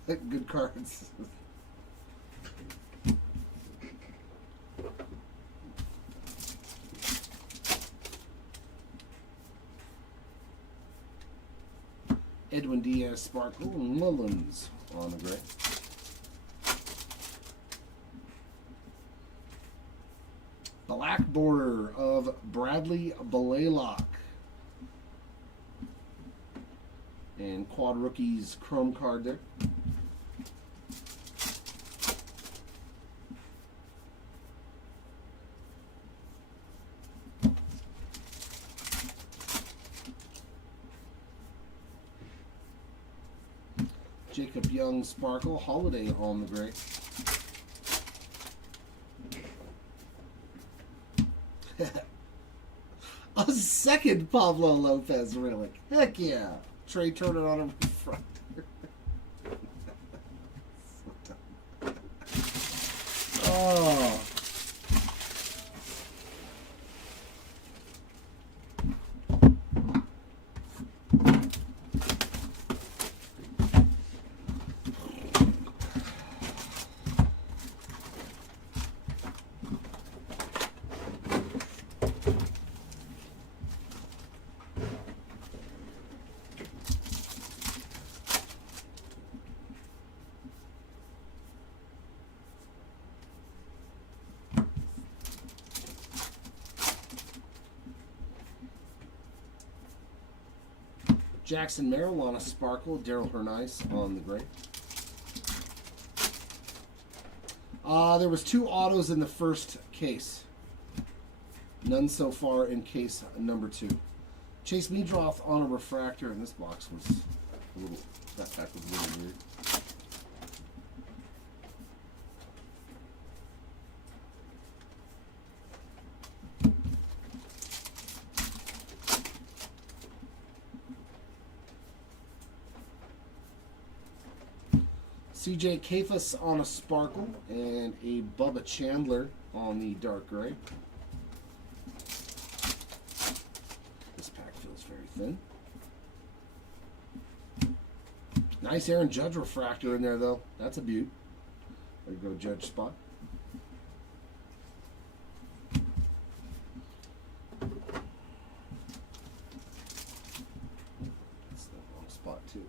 good cards. Edwin Diaz Sparkle and Mullins on the gray. Black border of Bradley Blaylock. And quad rookies chrome card there. Jacob Young Sparkle, Holiday on the gray. A second Pablo Lopez relic. Heck yeah. Trey Turner on him in front. Oh. Jackson Merrill on a sparkle. Daryl Hernise on the gray. There was 2 autos in the first case. None so far in case number 2. Chase Meadroth on a refractor, and this box was a little, that pack was a little weird. CJ Kafas on a sparkle and a Bubba Chandler on the dark gray. This pack feels very thin. Nice Aaron Judge refractor in there though. That's a beaut. There you go, Judge spot. That's the wrong spot too.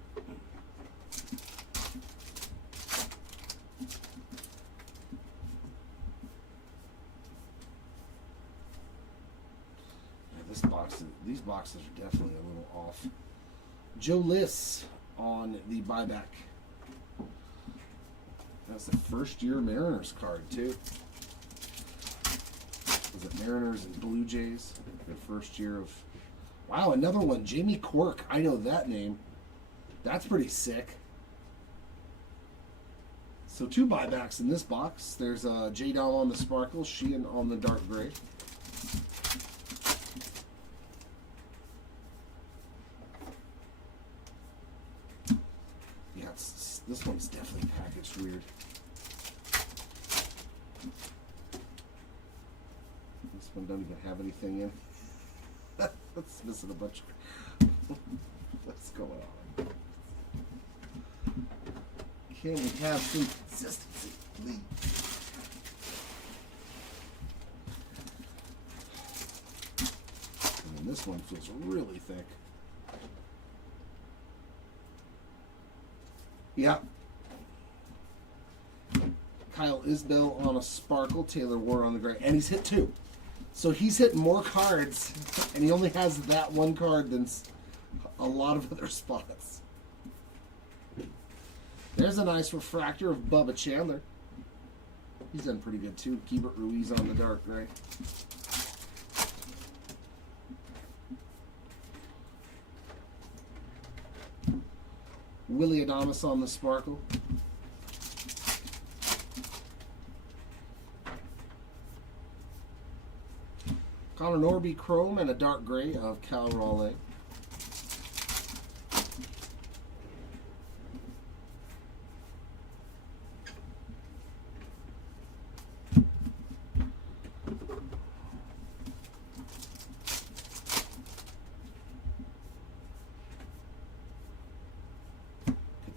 These boxes are definitely a little off. Joe Liss on the buyback. That's the first year Mariners card too. Was it Mariners and Blue Jays? Their first year of. Wow, another one. Jamie Quirk. I know that name. That's pretty sick. So 2 buybacks in this box. There's J Dom on the sparkle, Sheehan on the dark gray. This one's definitely packaged weird. This one doesn't even have anything in. That's missing a bunch of. What's going on? Can we have some consistency, please? And then this one feels really thick. Yeah. Kyle Isbell on a sparkle, Taylor Ward on the gray, and he's hit 2. So he's hit more cards, and he only has that one card than a lot of other spots. There's a nice refractor of Bubba Chandler. He's done pretty good too. Keibert Ruiz on the dark gray. Willie Adames on the sparkle. Connor Norby chrome and a dark gray of Cal Raleigh.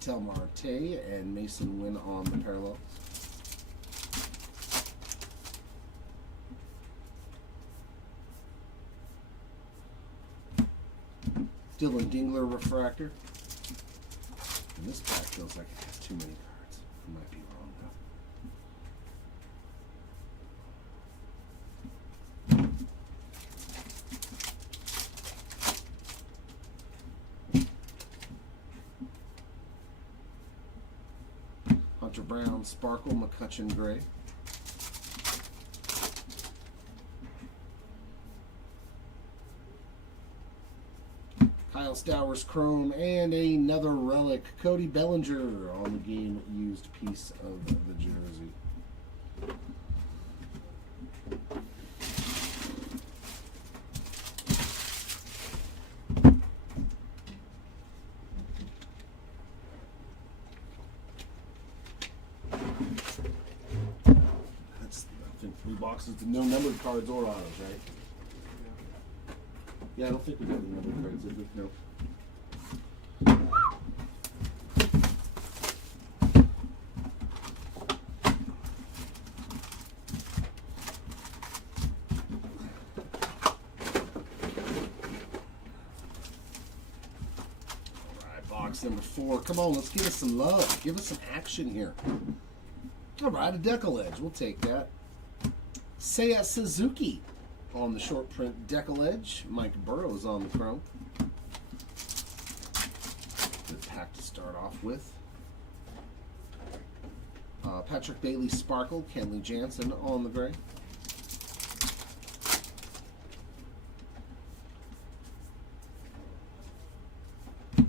Ketel Marte and Mason Wynn on the parallel. Dylan Dingler refractor. And this pack feels like it has too many cards. I might be wrong though. Hunter Brown, Sparkle, McCutcheon Gray. Kyle Stowers Chrome, and another relic, Cody Bellinger on the game used piece of the jersey. That's, I think, 3 boxes to no numbered cards or autos, right? Yeah, I don't think we got any numbered cards, did we? No. Box number 4. Come on, let's give us some love. Give us some action here. All right, a decal edge. We'll take that. Seiya Suzuki on the short print decal edge. Mike Burrows on the chrome. Good pack to start off with. Patrick Bailey Sparkle. Kenley Jansen on the gray.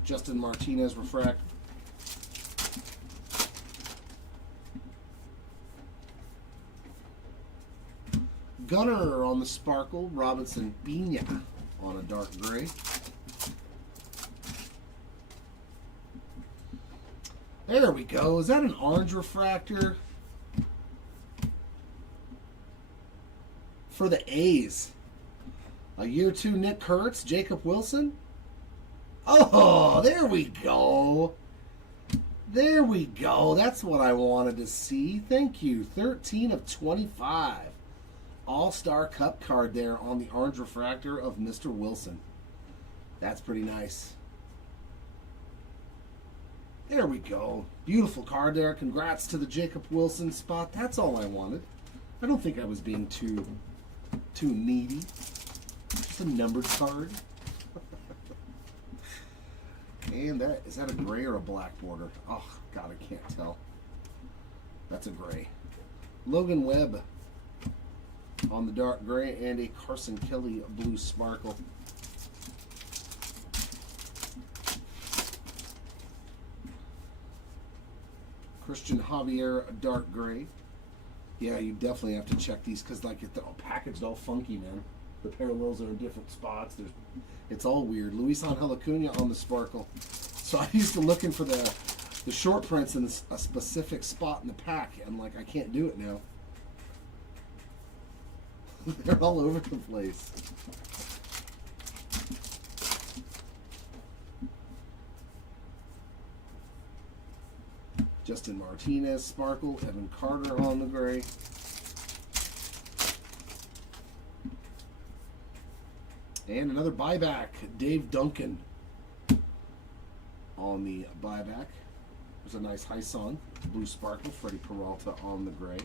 Justin Martinez refract. Gunner on the Sparkle. Robinson Pena on a dark gray. There we go. Is that an orange refractor? For the A's. A year 2 Nick Kurtz, Jacob Wilson. Oh, there we go. There we go. That's what I wanted to see. Thank you. 13 of 25. All-Star Cup card there on the orange refractor of Mr. Wilson. That's pretty nice. There we go. Beautiful card there. Congrats to the Jacob Wilson spot. That's all I wanted. I don't think I was being too needy. Just a numbered card. And is that a gray or a black border? Oh, God, I can't tell. That's a gray. Logan Webb on the dark gray, and a Carson Kelly blue sparkle. Christian Javier dark gray. Yeah, you definitely have to check these because like they're all packaged all funky, man. The parallels are in different spots. It's all weird. Luis Angel Acuna on the sparkle. So I used to looking for the short prints in a specific spot in the pack, and like I can't do it now. They're all over the place. Justin Martinez sparkle. Evan Carter on the gray. And another buyback, Dave Duncan on the buyback. There's a nice high song, blue sparkle, Freddie Peralta on the gray.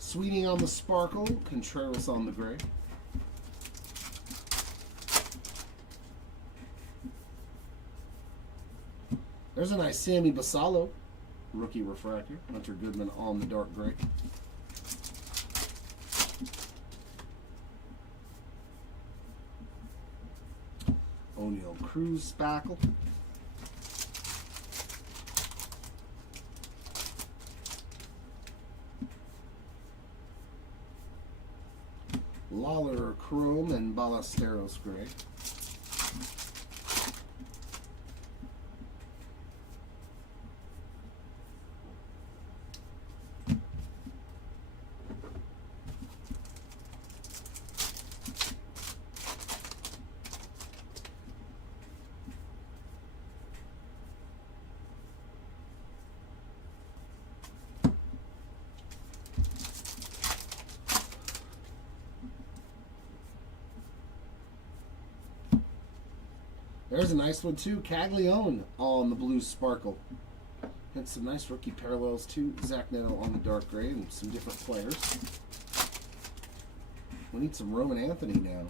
Sweeting on the sparkle, Contreras on the gray. There's a nice Sammy Basallo, rookie refractor. Hunter Goodman on the dark gray. O'Neal Cruz spackle. Lawler Chrome and Ballesteros Gray. There's a nice one too. Caglione on the blue sparkle. Had some nice rookie parallels too. Zach Neto on the dark gray and some different players. We need some Roman Anthony now.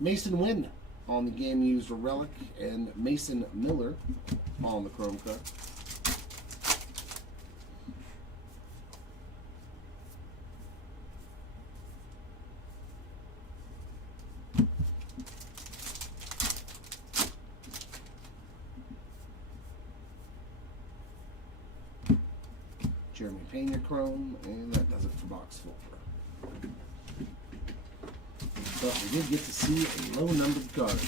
Mason Wynn on the game used relic and Mason Miller on the chrome card. Jeremy Pena chrome, and that does it for box 4. But we did get to see a low numbered card.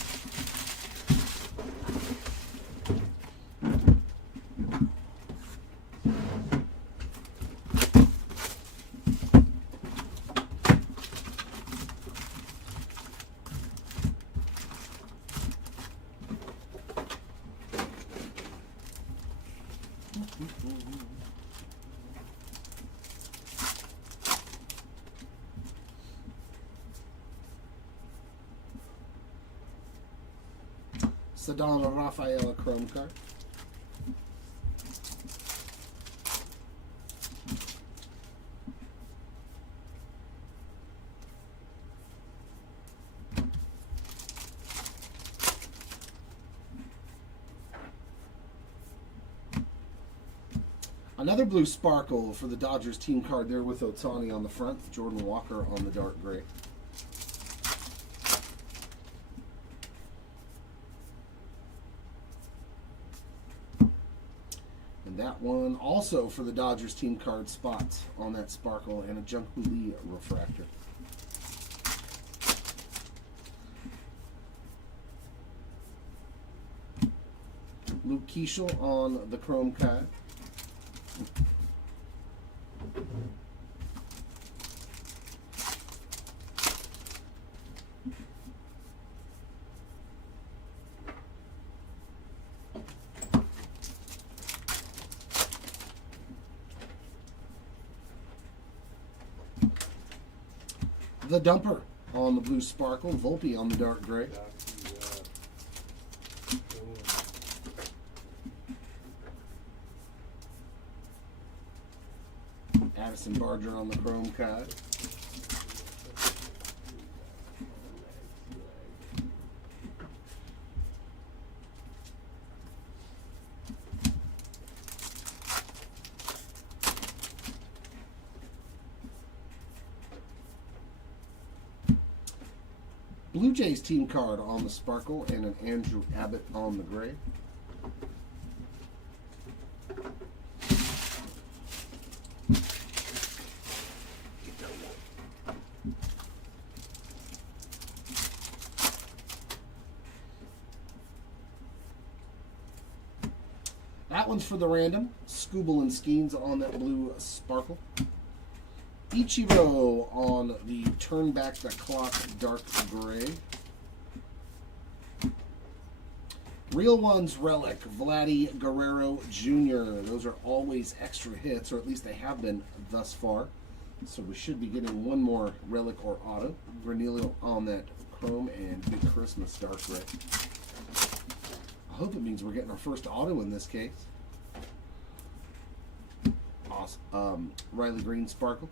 Sedona Rafaela chrome card. Another blue sparkle for the Dodgers team card there with Ohtani on the front, Jordan Walker on the dark gray. That one also for the Dodgers team card spot on that sparkle and a Jung-Hoo Lee refractor. Luke Keeschel on the chrome card. The Dumper on the blue sparkle, Volpe on the dark gray. Addison Barger on the chrome card. Blue Jays team card on the sparkle and an Andrew Abbott on the gray. That one's for the random. Scooble and Skeens on that blue sparkle. Ichiro on the turn back the clock dark gray. Real Ones relic, Vladdy Guerrero Jr. Those are always extra hits, or at least they have been thus far. So we should be getting one more relic or auto. Granillo on that chrome and Big Christmas dark gray. I hope it means we're getting our first auto in this case. Awesome. Riley Green sparkle.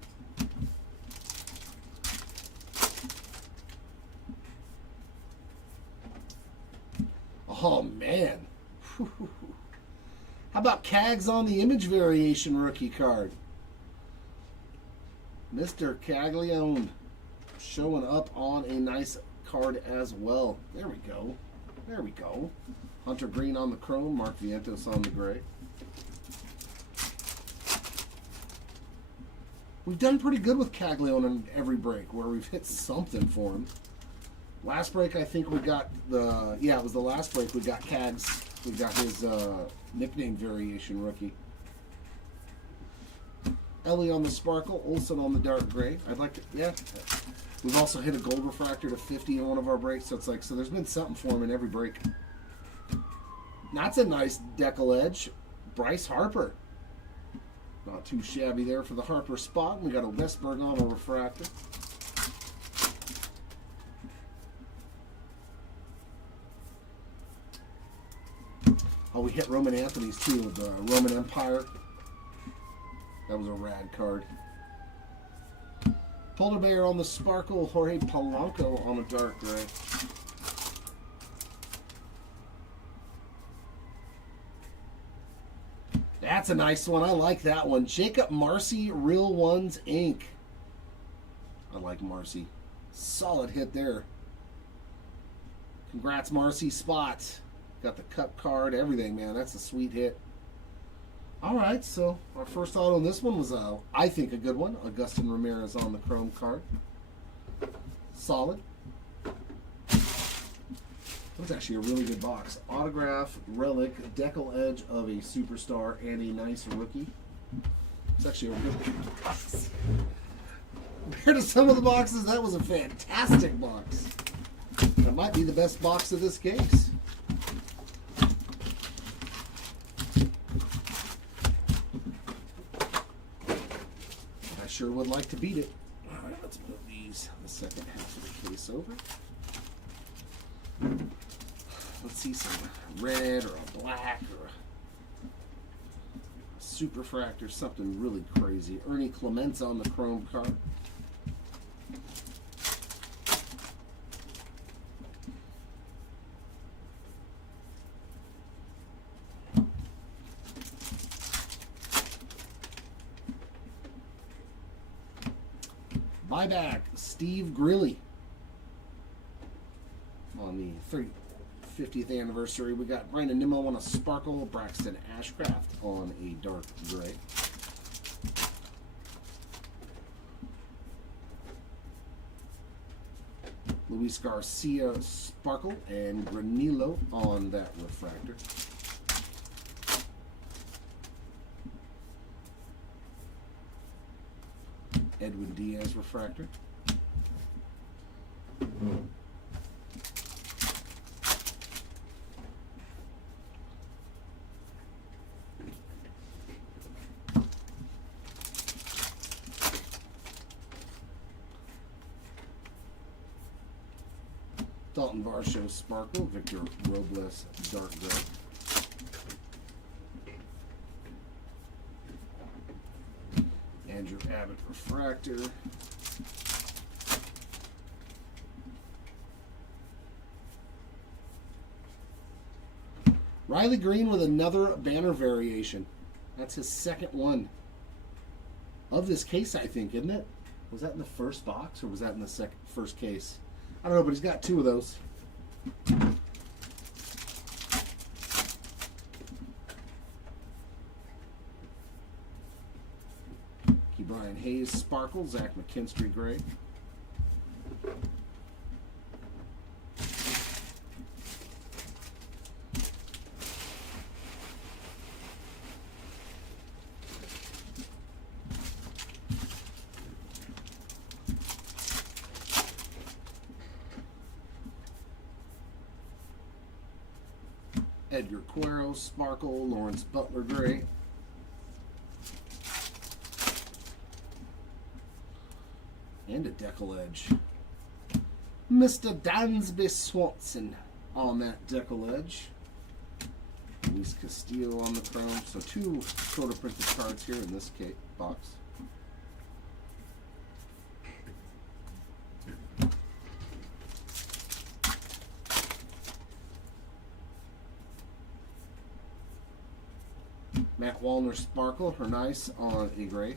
Oh, man. How about Cags on the image variation rookie card? Mr. Caglione showing up on a nice card as well. There we go. There we go. Hunter Green on the chrome, Mark Vientos on the gray. We've done pretty good with Caglione in every break where we've hit something for him. Last break, I think we got the, yeah, it was the last break we got Cags. We got his nickname variation rookie. Ellie on the sparkle, Olsen on the dark gray. I'd like to, yeah. We've also hit a gold refractor to 50 in one of our breaks, so it's like, so there's been something for him in every break. That's a nice decal edge. Bryce Harper. Not too shabby there for the Harper spot. We got a Westberg on a refractor. Oh, we hit Roman Anthony's too, with the Roman Empire. That was a rad card. Polar Bear on the Sparkle, Jorge Polanco on the dark gray. That's a nice one. I like that one. Jacob Marcy, Real Ones Inc. I like Marcy. Solid hit there. Congrats, Marcy. Spots. Got the cup card, everything, man. That's a sweet hit. All right, so our first auto on this one was, I think, a good one. Augustin Ramirez on the chrome card. Solid. That's actually a really good box. Autograph, relic, decal edge of a superstar, and a nice rookie. It's actually a really good box. Compared to some of the boxes, that was a fantastic box. That might be the best box of this case. I sure would like to beat it. All right, let's move these, the second half of the case over. Let's see some red or a black or a superfractor, something really crazy. Ernie Clements on the chrome card. Buyback, Steve Grilly. On the 50th anniversary, we got Brandon Nimmo on a Sparkle, Braxton Ashcraft on a dark gray. Luis Garcia Sparkle and Granillo on that refractor. Edwin Diaz refractor. Dalton Varsho Sparkle, Victor Robles dark gray. Andrew Abbott refractor. Riley Green with another banner variation. That's his second one of this case, I think, isn't it? Was that in the first box or was that in the first case? I don't know, but he's got two of those. Brian Hayes Sparkle, Zach McKinstry gray. Edgar Cuero Sparkle, Lawrence Butler gray. And a decal edge. Mr. Dansby Swanson on that decal edge. Luis Castillo on the chrome. So two photo printed cards here in this box. Matt Wallner Sparkle, her nice on a gray.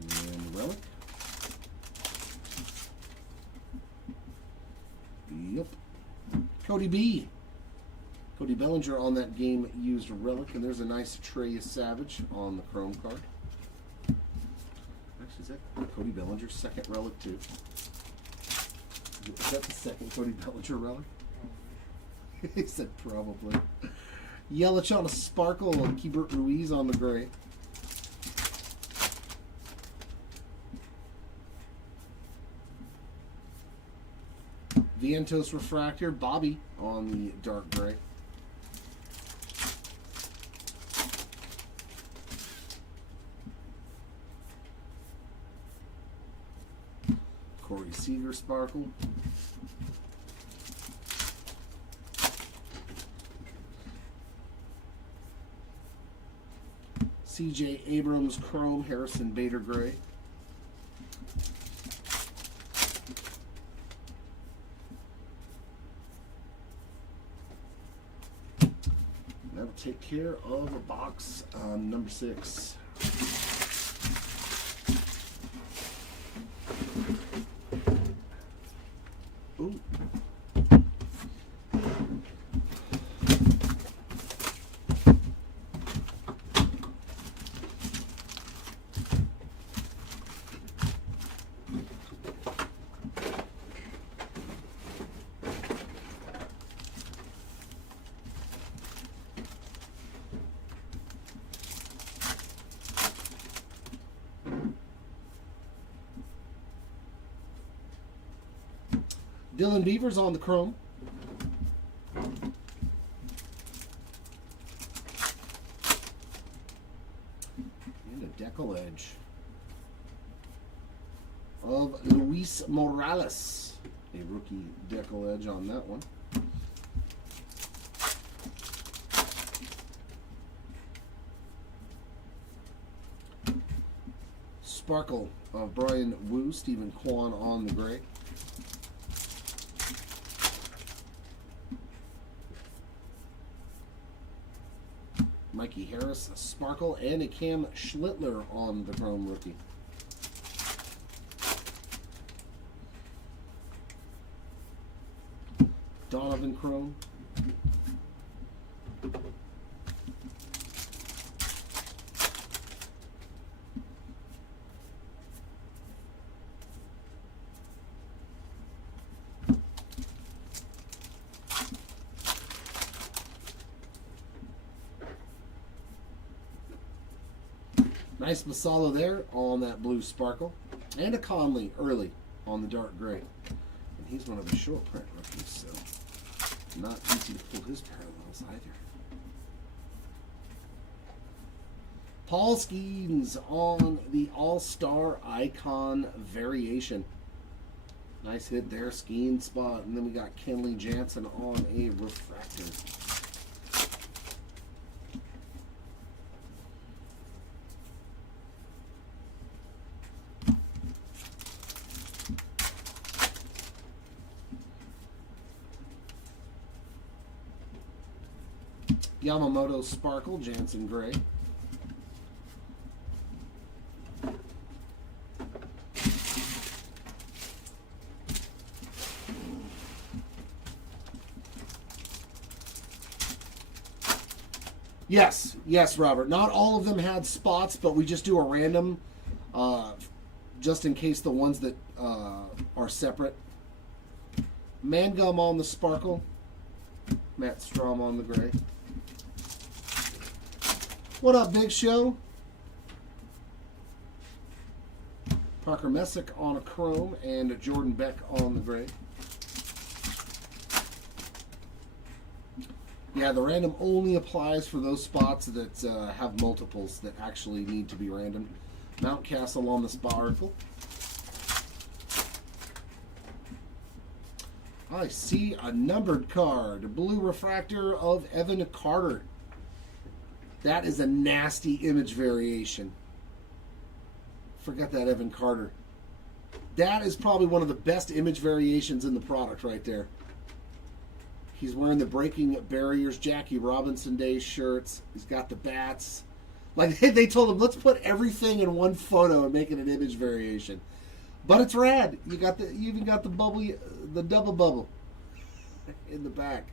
And relic. Yep. Cody B. Cody Bellinger on that game used relic, and there's a nice Trey Savage on the chrome card. Actually, is that Cody Bellinger's second relic too? Is that the second Cody Bellinger relic? He said probably. Yelich on a Sparkle and Keibert Ruiz on the gray. Vientos refractor, Bobby on the dark gray. Corey Seager Sparkle. C.J. Abrams Chrome, Harrison Bader Gray. That'll take care of box number 6. Ooh. Dylan Beavers on the Chrome. And a decal edge of Luis Morales. A rookie decal edge on that one. Sparkle of Brian Wu, Stephen Kwan on the gray. Mikey Harris, a sparkle, and a Cam Schlittler on the Chrome rookie. Donovan Chrome. Nice Masala there on that blue sparkle. And a Conley early on the dark gray. And he's one of the short print rookies, so not easy to pull his parallels either. Paul Skeens on the All-Star Icon variation. Nice hit there, Skeen spot. And then we got Kenley Jansen on a refractor. Yamamoto Sparkle, Jansen Gray. Yes, Robert. Not all of them had spots, but we just do a random, just in case the ones that are separate. Mangum on the Sparkle. Matt Strom on the gray. What up, Big Show? Parker Messick on a Chrome and Jordan Beck on the gray. Yeah, the random only applies for those spots that have multiples that actually need to be random. Mountcastle on the Sparkle. I see a numbered card. Blue refractor of Evan Carter. That is a nasty image variation. Forgot that Evan Carter. That is probably one of the best image variations in the product right there. He's wearing the Breaking Barriers Jackie Robinson Day shirts. He's got the bats. Like they told him, let's put everything in one photo and make it an image variation. But it's rad. You even got the bubbly, the double bubble in the back.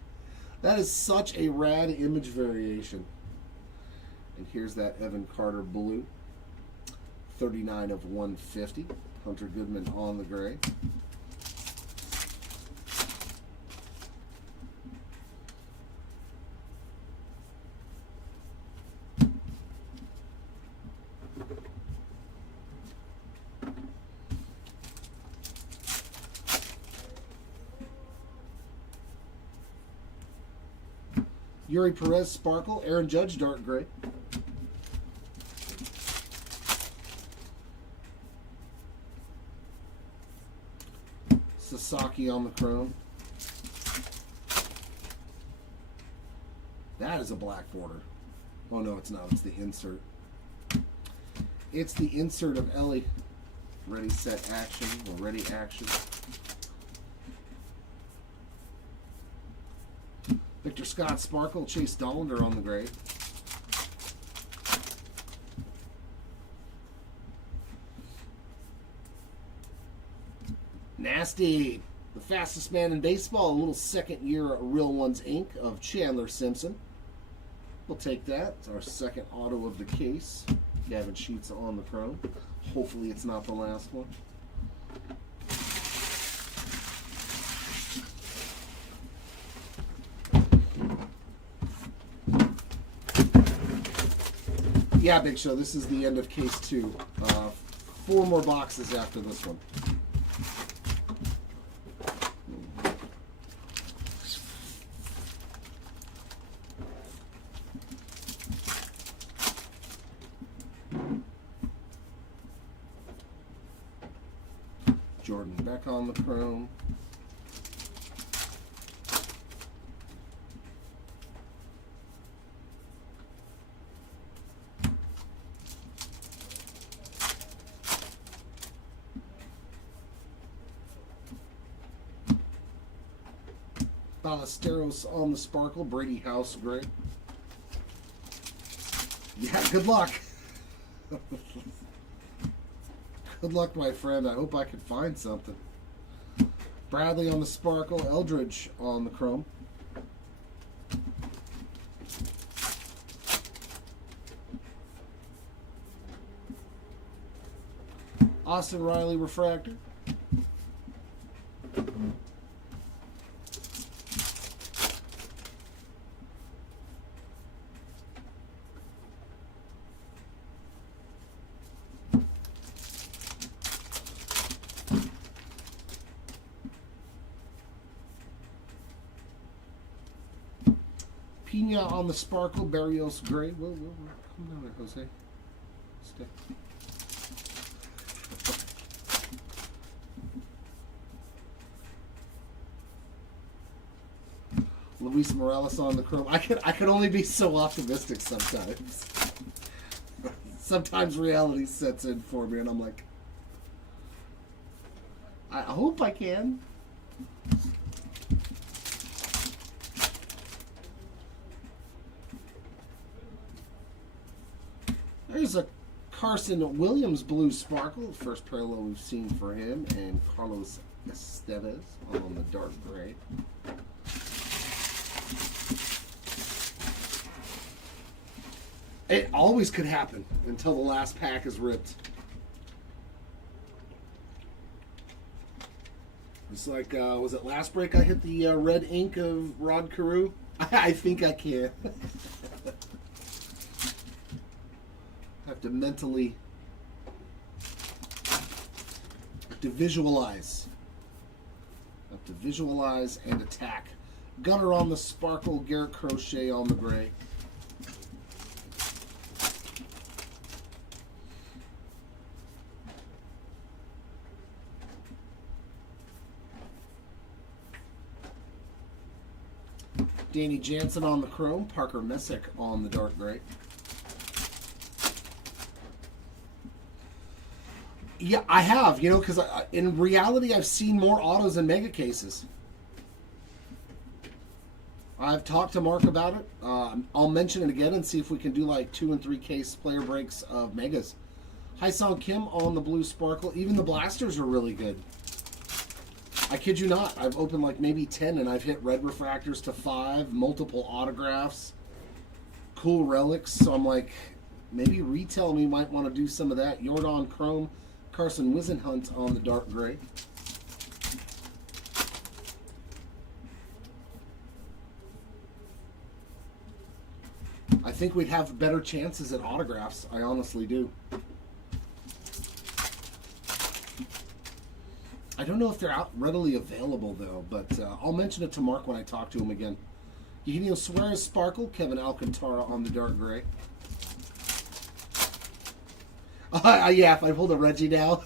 That is such a rad image variation. And here's that Evan Carter blue. 39 of 150. Hunter Goodman on the gray. Yuri Perez Sparkle. Aaron Judge dark gray. Sasaki on the Chrome. That is a black border. Oh no, it's not. It's the insert. It's the insert of Ellie. Ready, set, action, or ready, action. Victor Scott, Sparkle, Chase Dollander on the gray. Nasty. The fastest man in baseball, a little second year Real Ones Inc. of Chandler Simpson. We'll take that. It's our second auto of the case. Gavin Sheets on the chrome. Hopefully it's not the last one. Yeah, Big Show, this is the end of case 2. 4 more boxes after this one. Jordan Beck on the chrome. Ballesteros on the Sparkle. Brady House gray. Yeah, good luck. Good luck, my friend. I hope I can find something. Bradley on the Sparkle. Eldridge on the chrome. Austin Riley refractor. Pina on the Sparkle. Barrios gray. Whoa, come down there, Jose. Stay. Luis Morales on the chrome. I can only be so optimistic sometimes. Sometimes reality sets in for me, and I'm like, I hope I can. There's a Carson Williams blue Sparkle. First parallel we've seen for him. And Carlos Estevez on the dark gray. It always could happen until the last pack is ripped. It's like, was it last break I hit the red ink of Rod Carew? I think I can. Have to mentally, have to visualize and attack. Gunner on the Sparkle, Garrett Crochet on the gray. Danny Jansen on the chrome, Parker Messick on the dark gray. Yeah, I have, you know, because in reality, I've seen more autos than mega cases. I've talked to Mark about it. I'll mention it again and see if we can do like 2 and 3 case player breaks of megas. Hyesung Kim on the blue Sparkle. Even the blasters are really good. I kid you not. I've opened like maybe 10 and I've hit red refractors to 5, multiple autographs, cool relics. So I'm like, maybe retail me might want to do some of that. Jordan Chrome. Carson Wisenhunt on the dark gray. I think we'd have better chances at autographs. I honestly do. I don't know if they're out readily available though, but I'll mention it to Mark when I talk to him again. Eugenio Suarez Sparkle, Kevin Alcantara on the dark gray. Yeah, if I pulled a Reggie now.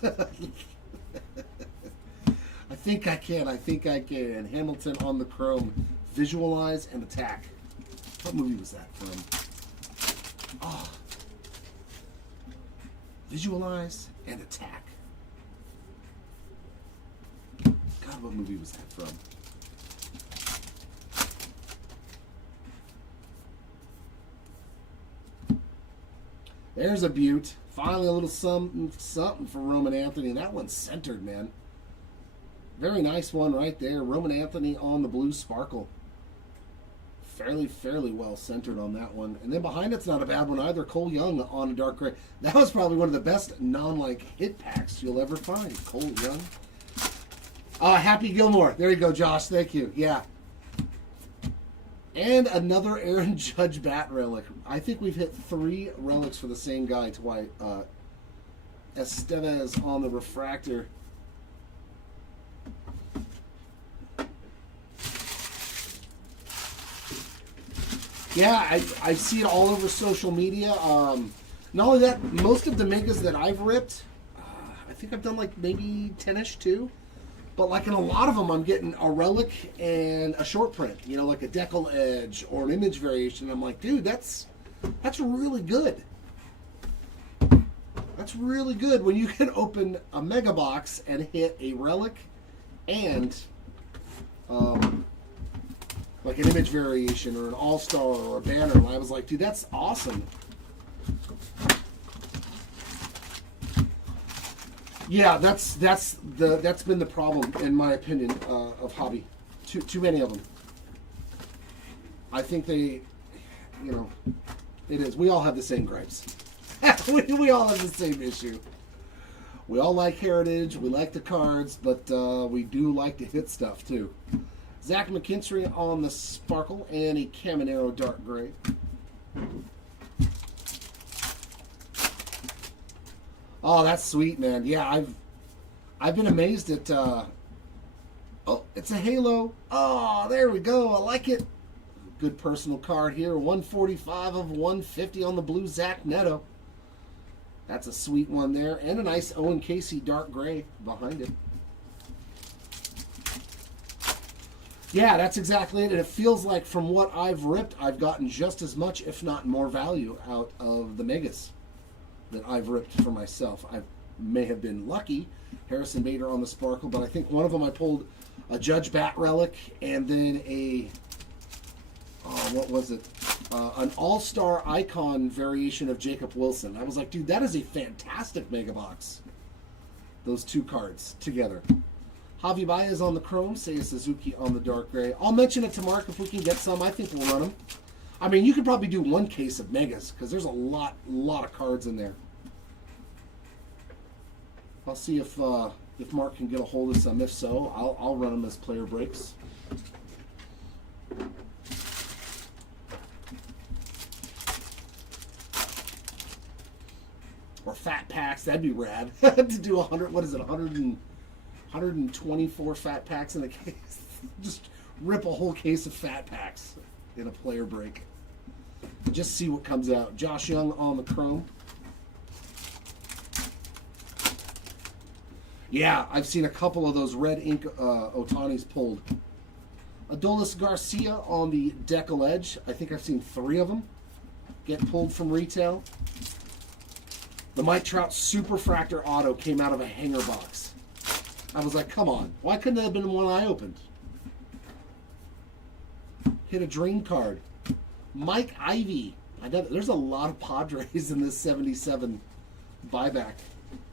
I think I can. Hamilton on the chrome. Visualize and attack. What movie was that from? Oh. Visualize and Attack. God, what movie was that from? There's a beaut. Finally, a little something for Roman Anthony. And that one's centered, man. Very nice one right there. Roman Anthony on the blue sparkle. Fairly well centered on that one. And then behind it's not a bad one either. Cole Young on a dark gray. That was probably one of the best hit packs you'll ever find. Cole Young. Happy Gilmore. There you go, Josh. Thank you. Yeah. And another Aaron Judge bat relic. I think we've hit 3 relics for the same guy twice. Estevez on the refractor. Yeah, I see it all over social media. Not only that, most of the megas that I've ripped, I think I've done like maybe 10-ish too. But like in a lot of them, I'm getting a relic and a short print. You know, like a decal edge or an image variation. I'm like, dude, that's really good. That's really good when you can open a mega box and hit a relic and like an image variation or an all-star or a banner. And I was like, dude, that's awesome. Yeah, that's been the problem, in my opinion, of hobby. Too many of them. I think they, it is. We all have the same gripes. we all have the same issue. We all like heritage. We like the cards, but we do like to hit stuff too. Zach McKinstry on the sparkle and a Caminero dark gray. Oh, that's sweet, man. Yeah, I've been amazed at. Oh, it's a halo. Oh, there we go. I like it. Good personal card here. 145 of 150 on the blue Zach Neto. That's a sweet one there, and a nice Owen Casey dark gray behind it. Yeah, that's exactly it. And it feels like from what I've ripped, I've gotten just as much, if not more value out of the megas that I've ripped for myself. I may have been lucky. Harrison Bader on the sparkle, but I think one of them I pulled a Judge Bat relic and then a, what was it? An all-star icon variation of Jacob Wilson. I was like, dude, that is a fantastic mega box. Those 2 cards together. Javi Baez on the chrome, Seiya Suzuki on the dark gray. I'll mention it to Mark if we can get some. I think we'll run them. I mean, you could probably do 1 case of megas because there's a lot of cards in there. I'll see if Mark can get a hold of some. If so, I'll run them as player breaks. Or fat packs, that'd be rad. To do 100, what is it, 124 fat packs in a case. Just rip a whole case of fat packs in a player break. And just see what comes out. Josh Young on the chrome. Yeah, I've seen a couple of those red ink Otanis pulled. Adolis Garcia on the decal edge. I think I've seen 3 of them get pulled from retail. The Mike Trout Superfractor Auto came out of a hanger box. I was like, come on. Why couldn't that have been one I opened? Hit a dream card. Mike Ivy. There's a lot of Padres in this 77 buyback.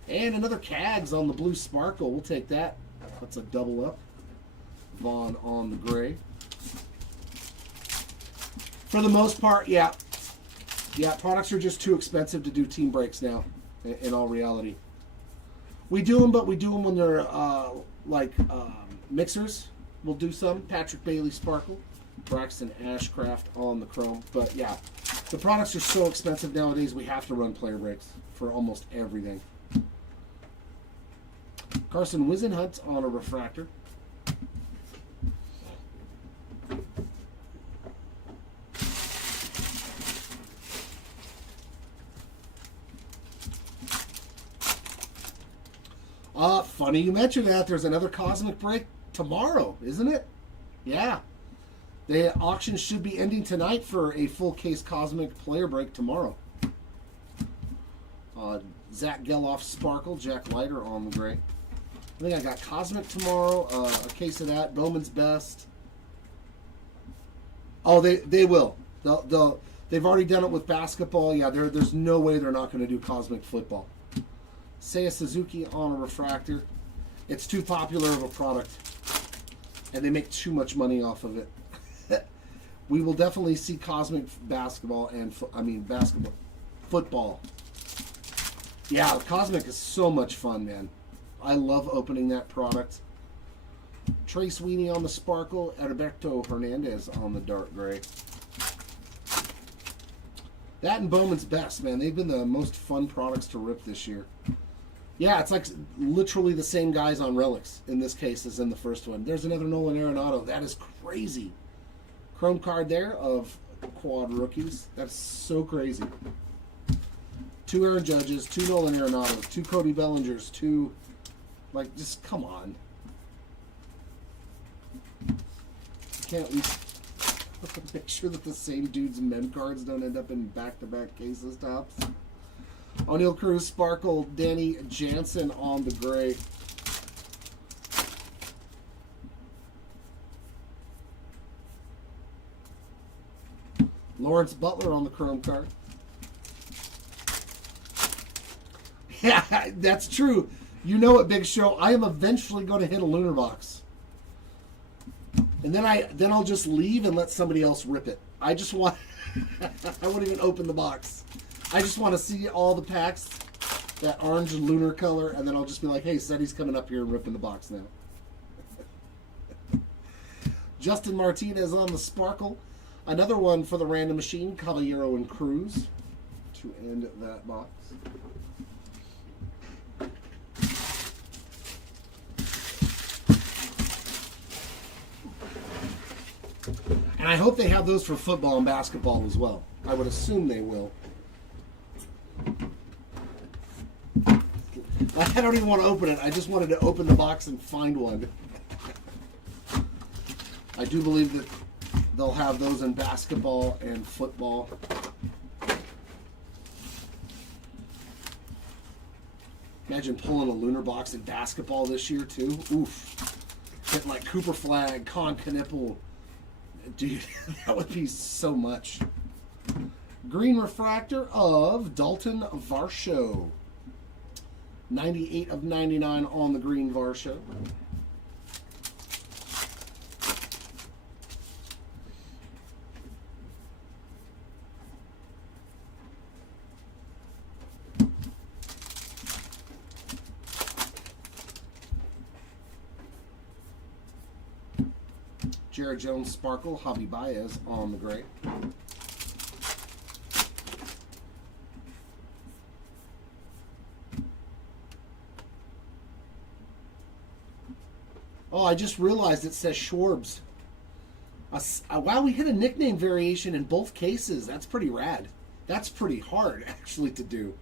And another Cags on the blue sparkle. We'll take that. That's a double up. Vaughn on the gray. For the most part, yeah. Yeah, products are just too expensive to do team breaks now, in all reality. We do them, but we do them when they're mixers. We'll do some. Patrick Bailey Sparkle. Braxton Ashcraft on the chrome. But yeah, the products are so expensive nowadays, we have to run player breaks for almost everything. Carson Wisenhunt on a refractor. Funny you mentioned that. There's another Cosmic break tomorrow, isn't it? Yeah. The auction should be ending tonight for a full case Cosmic player break tomorrow. Zach Geloff Sparkle, Jack Leiter on the gray. I think I got Cosmic tomorrow, a case of that. Bowman's Best. Oh, they will. They've already done it with basketball. Yeah, there's no way they're not going to do Cosmic football. Seiya Suzuki on a refractor. It's too popular of a product, and they make too much money off of it. We will definitely see Cosmic basketball and football. Yeah, Cosmic is so much fun, man. I love opening that product. Trace Weenie on the Sparkle. Alberto Hernandez on the dark gray. That and Bowman's Best, man. They've been the most fun products to rip this year. Yeah, it's like literally the same guys on relics in this case as in the first one. There's another Nolan Arenado. That is crazy. Chrome card there of quad rookies. That's so crazy. 2 Aaron Judges, 2 Nolan Arenados, 2 Cody Bellingers, 2... Like, just come on. Can't we make sure that the same dude's mem cards don't end up in back-to-back cases tops? O'Neal Cruz Sparkle, Danny Jansen on the gray. Lawrence Butler on the chrome card. Yeah, that's true. You know it, Big Show. I am eventually going to hit a lunar box. And then I'll just leave and let somebody else rip it. I just want I won't even open the box. I just want to see all the packs, that orange and lunar color, and then I'll just be like, hey, Seti's coming up here and ripping the box now. Justin Martinez on the Sparkle. Another one for the Random Machine, Caballero and Cruz to end that box. And I hope they have those for football and basketball as well. I would assume they will. I don't even want to open it. I just wanted to open the box and find one. I do believe that they'll have those in basketball and football. Imagine pulling a lunar box in basketball this year too. Oof. Getting like Cooper Flag, Con Knipple. Dude, that would be so much. Green refractor of Dalton Varsho. 98 of 99 on the green Varsho. Jared Jones Sparkle, Javi Baez on the gray. Oh, I just realized it says Schwarbs. Wow, we hit a nickname variation in both cases. That's pretty rad. That's pretty hard, actually, to do.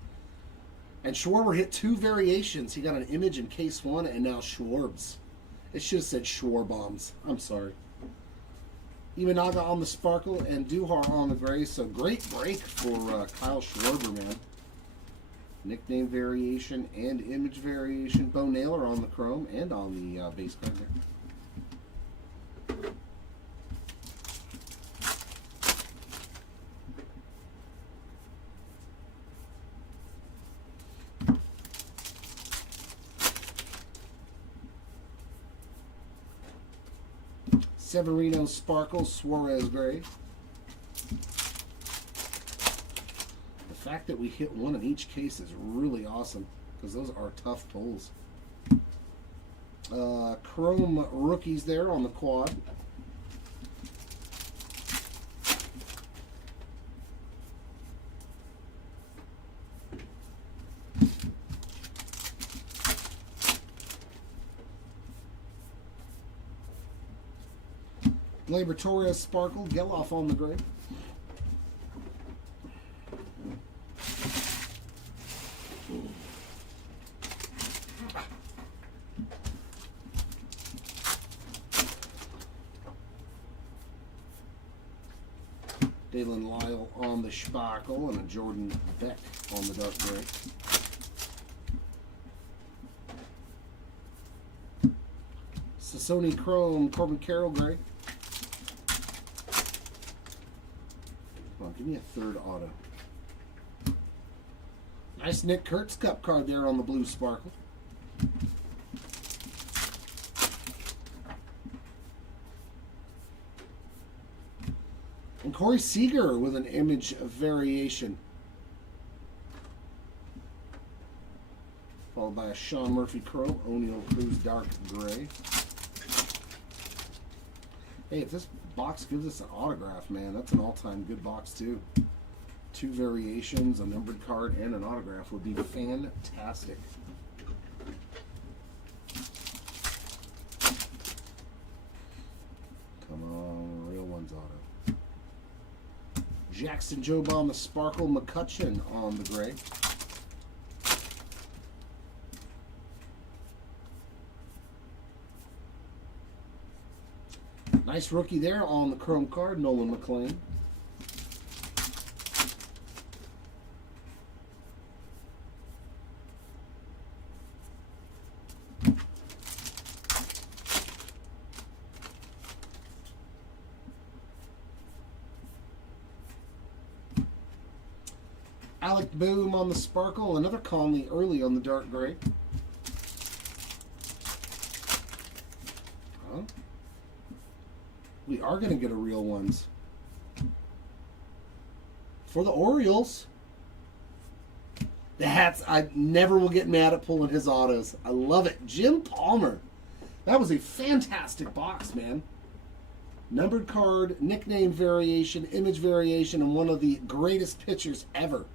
And Schwarber hit 2 variations. He got an image in case 1 and now Schwarbs. It should have said Schwarbombs. I'm sorry. Imanaga on the Sparkle and Duhar on the gray. So great break for Kyle Schwarber, man. Nickname variation and image variation. Bo Naylor on the chrome and on the base card there. Severino Sparkle, Suarez Gray. The fact that we hit 1 in each case is really awesome because those are tough pulls. Chrome rookies there on the quad. Gleyber Torres Sparkle, Geloff on the gray. Balin Lyle on the sparkle and a Jordan Beck on the dark gray. Sony Chrome, Corbin Carroll gray. Come on, give me a third auto. Nice Nick Kurtz Cup card there on the blue sparkle. And Corey Seager with an image variation. Followed by a Sean Murphy Chrome, O'Neal Cruz dark gray. Hey, if this box gives us an autograph, man, that's an all-time good box too. 2 variations, a numbered card, and an autograph would be fantastic. Come on, real ones auto. Jackson Joe Bomb, the Sparkle McCutcheon on the gray. Nice rookie there on the Chrome card, Nolan McLean. Alec Boom on the Sparkle, another Conley early on the dark gray. Huh? We are going to get a real ones. For the Orioles. I never will get mad at pulling his autos. I love it. Jim Palmer. That was a fantastic box, man. Numbered card, nickname variation, image variation, and one of the greatest pitchers ever.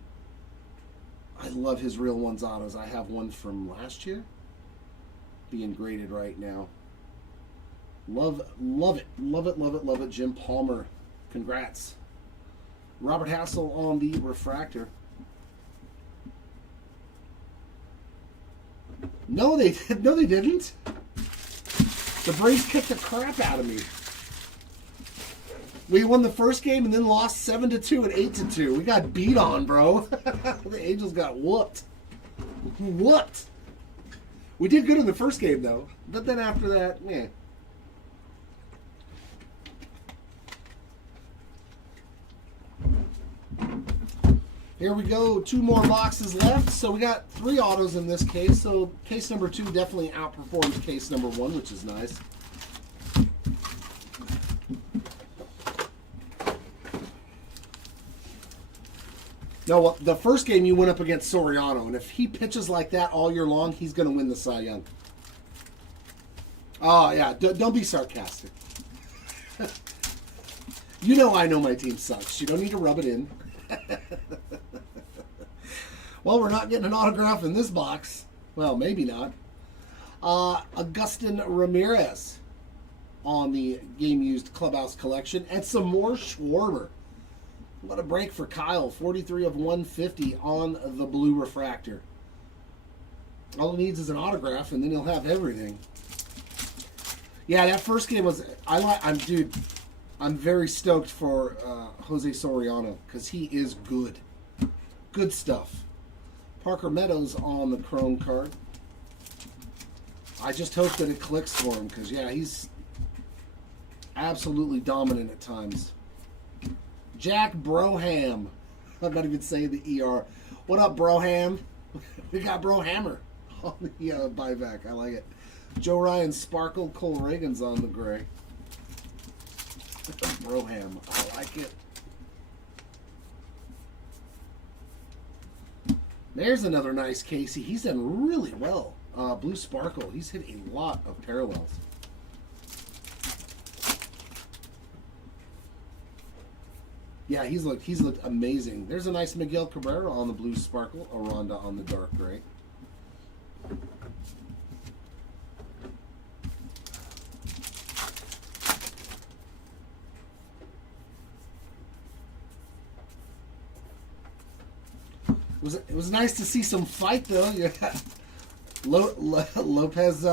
I love his real ones autos. I have one from last year being graded right now. Love it, love it, love it, love it. Jim Palmer, congrats. Robert Hassel on the refractor. No, they didn't. The Braves kicked the crap out of me. We won the first game and then lost 7-2 and 8-2. We got beat on, bro. The Angels got whooped. Whooped. We did good in the first game, though. But then after that, yeah. Here we go. 2 more boxes left. So we got 3 autos in this case. So case number 2 definitely outperforms case number 1, which is nice. No, well, the first game you went up against Soriano, and if he pitches like that all year long, he's going to win the Cy Young. Oh, yeah, don't be sarcastic. You know I know my team sucks. You don't need to rub it in. Well, we're not getting an autograph in this box. Well, maybe not. Agustin Ramirez on the game-used Clubhouse collection. And some more Schwarber. What a break for Kyle. 43 of 150 on the blue refractor. All he needs is an autograph, and then he'll have everything. Yeah, that first game was... I'm very stoked for Jose Soriano because he is good. Good stuff. Parker Meadows on the Chrome card. I just hope that it clicks for him because, yeah, he's absolutely dominant at times. Jack Broham. I'm not even saying the ER. What up, Broham? We got Brohammer on the buyback. I like it. Joe Ryan Sparkle. Cole Reagan's on the gray. Broham. I like it. There's another nice Casey. He's done really well. Blue Sparkle. He's hit a lot of parallels. Yeah, he's looked amazing. There's a nice Miguel Cabrera on the blue sparkle, Aranda on the dark gray. It was nice to see some fight though. Yeah. Lopez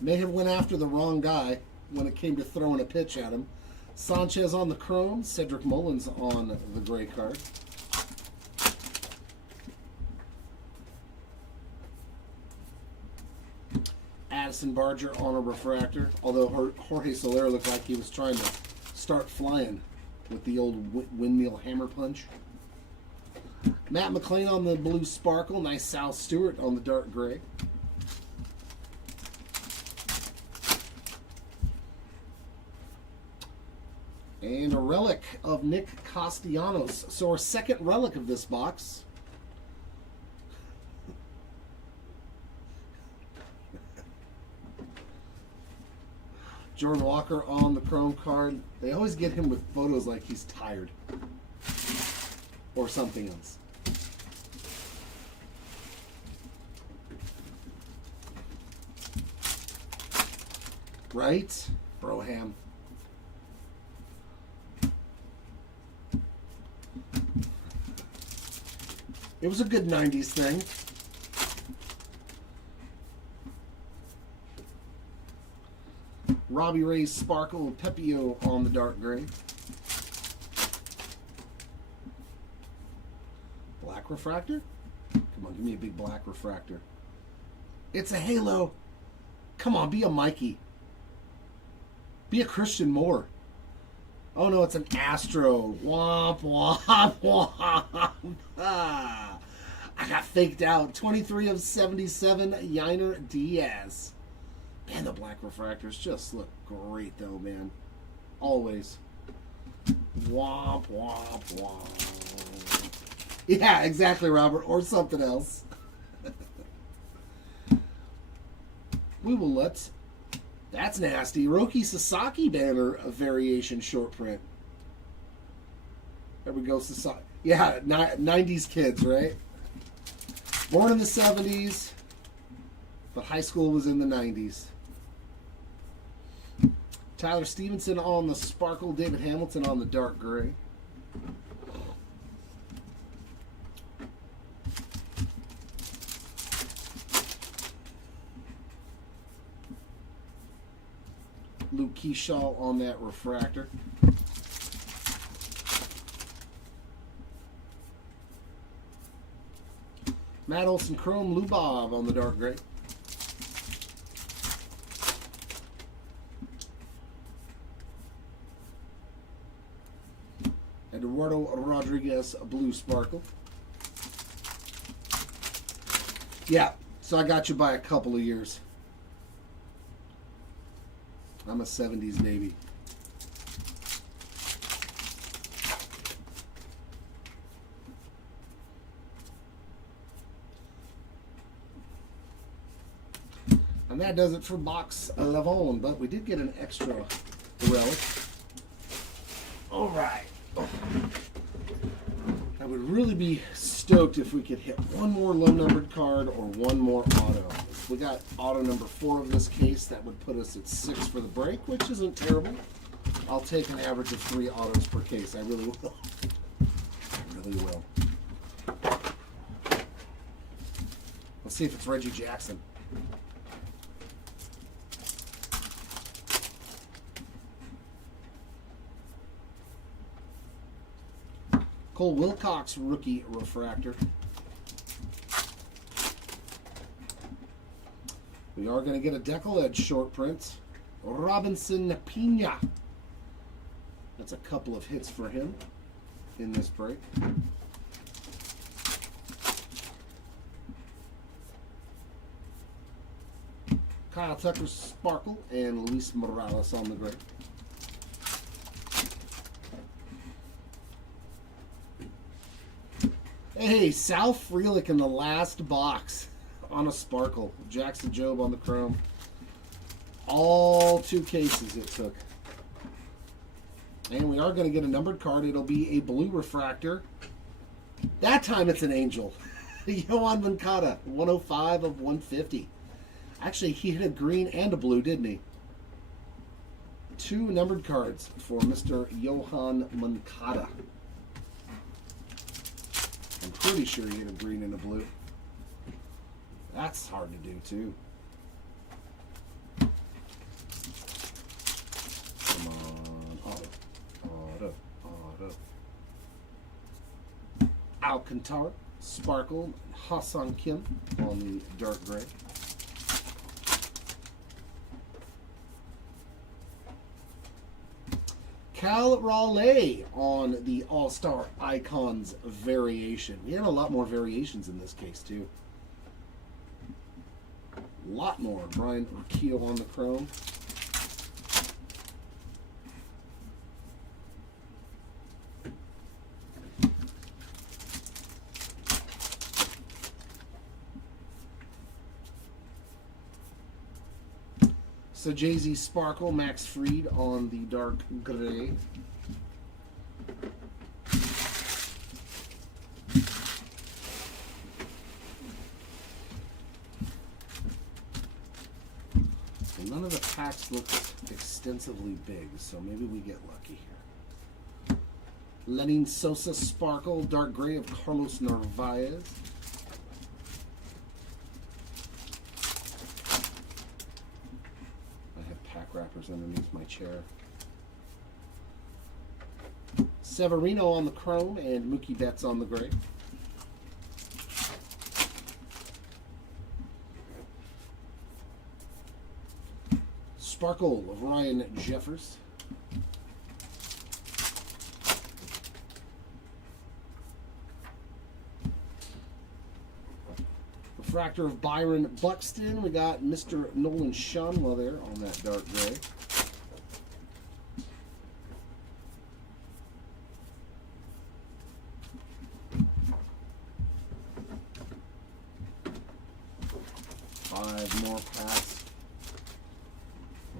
may have went after the wrong guy when it came to throwing a pitch at him. Sanchez on the chrome. Cedric Mullins on the gray card. Addison Barger on a refractor. Although Jorge Soler looked like he was trying to start flying with the old windmill hammer punch. Matt McLean on the blue sparkle. Nice Sal Stewart on the dark gray. And a relic of Nick Castellanos. So our second relic of this box. Jordan Walker on the chrome card. They always get him with photos like he's tired. Or something else. Right? Broham. It was a good 90s thing. Robbie Ray's Sparkle Pepio on the dark gray. Black refractor? Come on, give me a big black refractor. It's a halo. Come on, be a Mikey. Be a Christian Moore. Oh no, it's an Astro. Womp, womp, womp. Ah, I got faked out. 23 of 77, Yainer Diaz. Man, the black refractors just look great though, man. Always. Womp, womp, womp. Yeah, exactly, Robert. Or something else. We will let... That's nasty. Roki Sasaki banner of variation short print. There we go, Sasaki. Yeah, 90s kids, right? Born in the 70s, but high school was in the 90s. Tyler Stevenson on the sparkle. David Hamilton on the dark gray. Luke Keyshaw on that refractor. Matt Olson Chrome. Lou Bob on the dark gray. Eduardo Rodriguez blue sparkle. Yeah, so I got you by a couple of years. I'm a 70s baby. And that does it for box 11, but we did get an extra relic. All right. I would really be stoked if we could hit one more low numbered card or one more auto. If we got auto number 4 of this case, that would put us at 6 for the break, which isn't terrible. I'll take an average of 3 autos per case. I really will. I really will. Let's see if it's Reggie Jackson. Cole Wilcox rookie refractor. We are going to get a decal edge short print. Robinson Pina. That's a couple of hits for him in this break. Kyle Tucker Sparkle and Luis Morales on the gray. Hey, Sal Frelick in the last box on a sparkle. Jackson Jobe on the chrome. All 2 cases it took. And we are going to get a numbered card. It'll be a blue refractor. That time it's an angel. Yohan Moncada, 105 of 150. Actually, he hit a green and a blue, didn't he? 2 numbered cards for Mr. Yohan Moncada. I'm pretty sure he hit a green and a blue. That's hard to do, too. Come on. Oh. Alcantara, Sparkle, and Hassan Kim on the dark gray. Cal Raleigh on the All-Star Icons variation. We had a lot more variations in this case, too. A lot more. Brian Urquio on the chrome. So Jay-Z Sparkle, Max Fried on the dark gray. So none of the packs look extensively big, so maybe we get lucky here. Lenin Sosa Sparkle, dark gray of Carlos Narvaez. Wrappers underneath my chair. Severino on the chrome and Mookie Betts on the gray. Sparkle of Ryan Jeffers. Refractor of Byron Buxton. We got Mr. Nolan Shanwell there on that dark gray. Five more packs.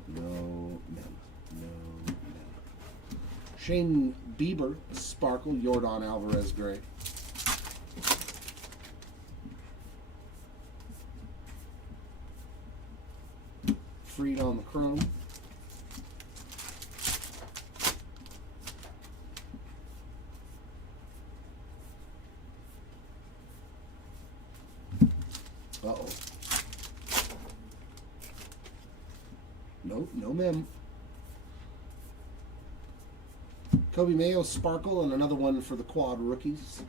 No men. No men. Shane Bieber, Sparkle, Yordan Alvarez gray. Fried on the chrome. Uh-oh. Nope, no mem. Kobe Mayo Sparkle and another one for the quad rookies.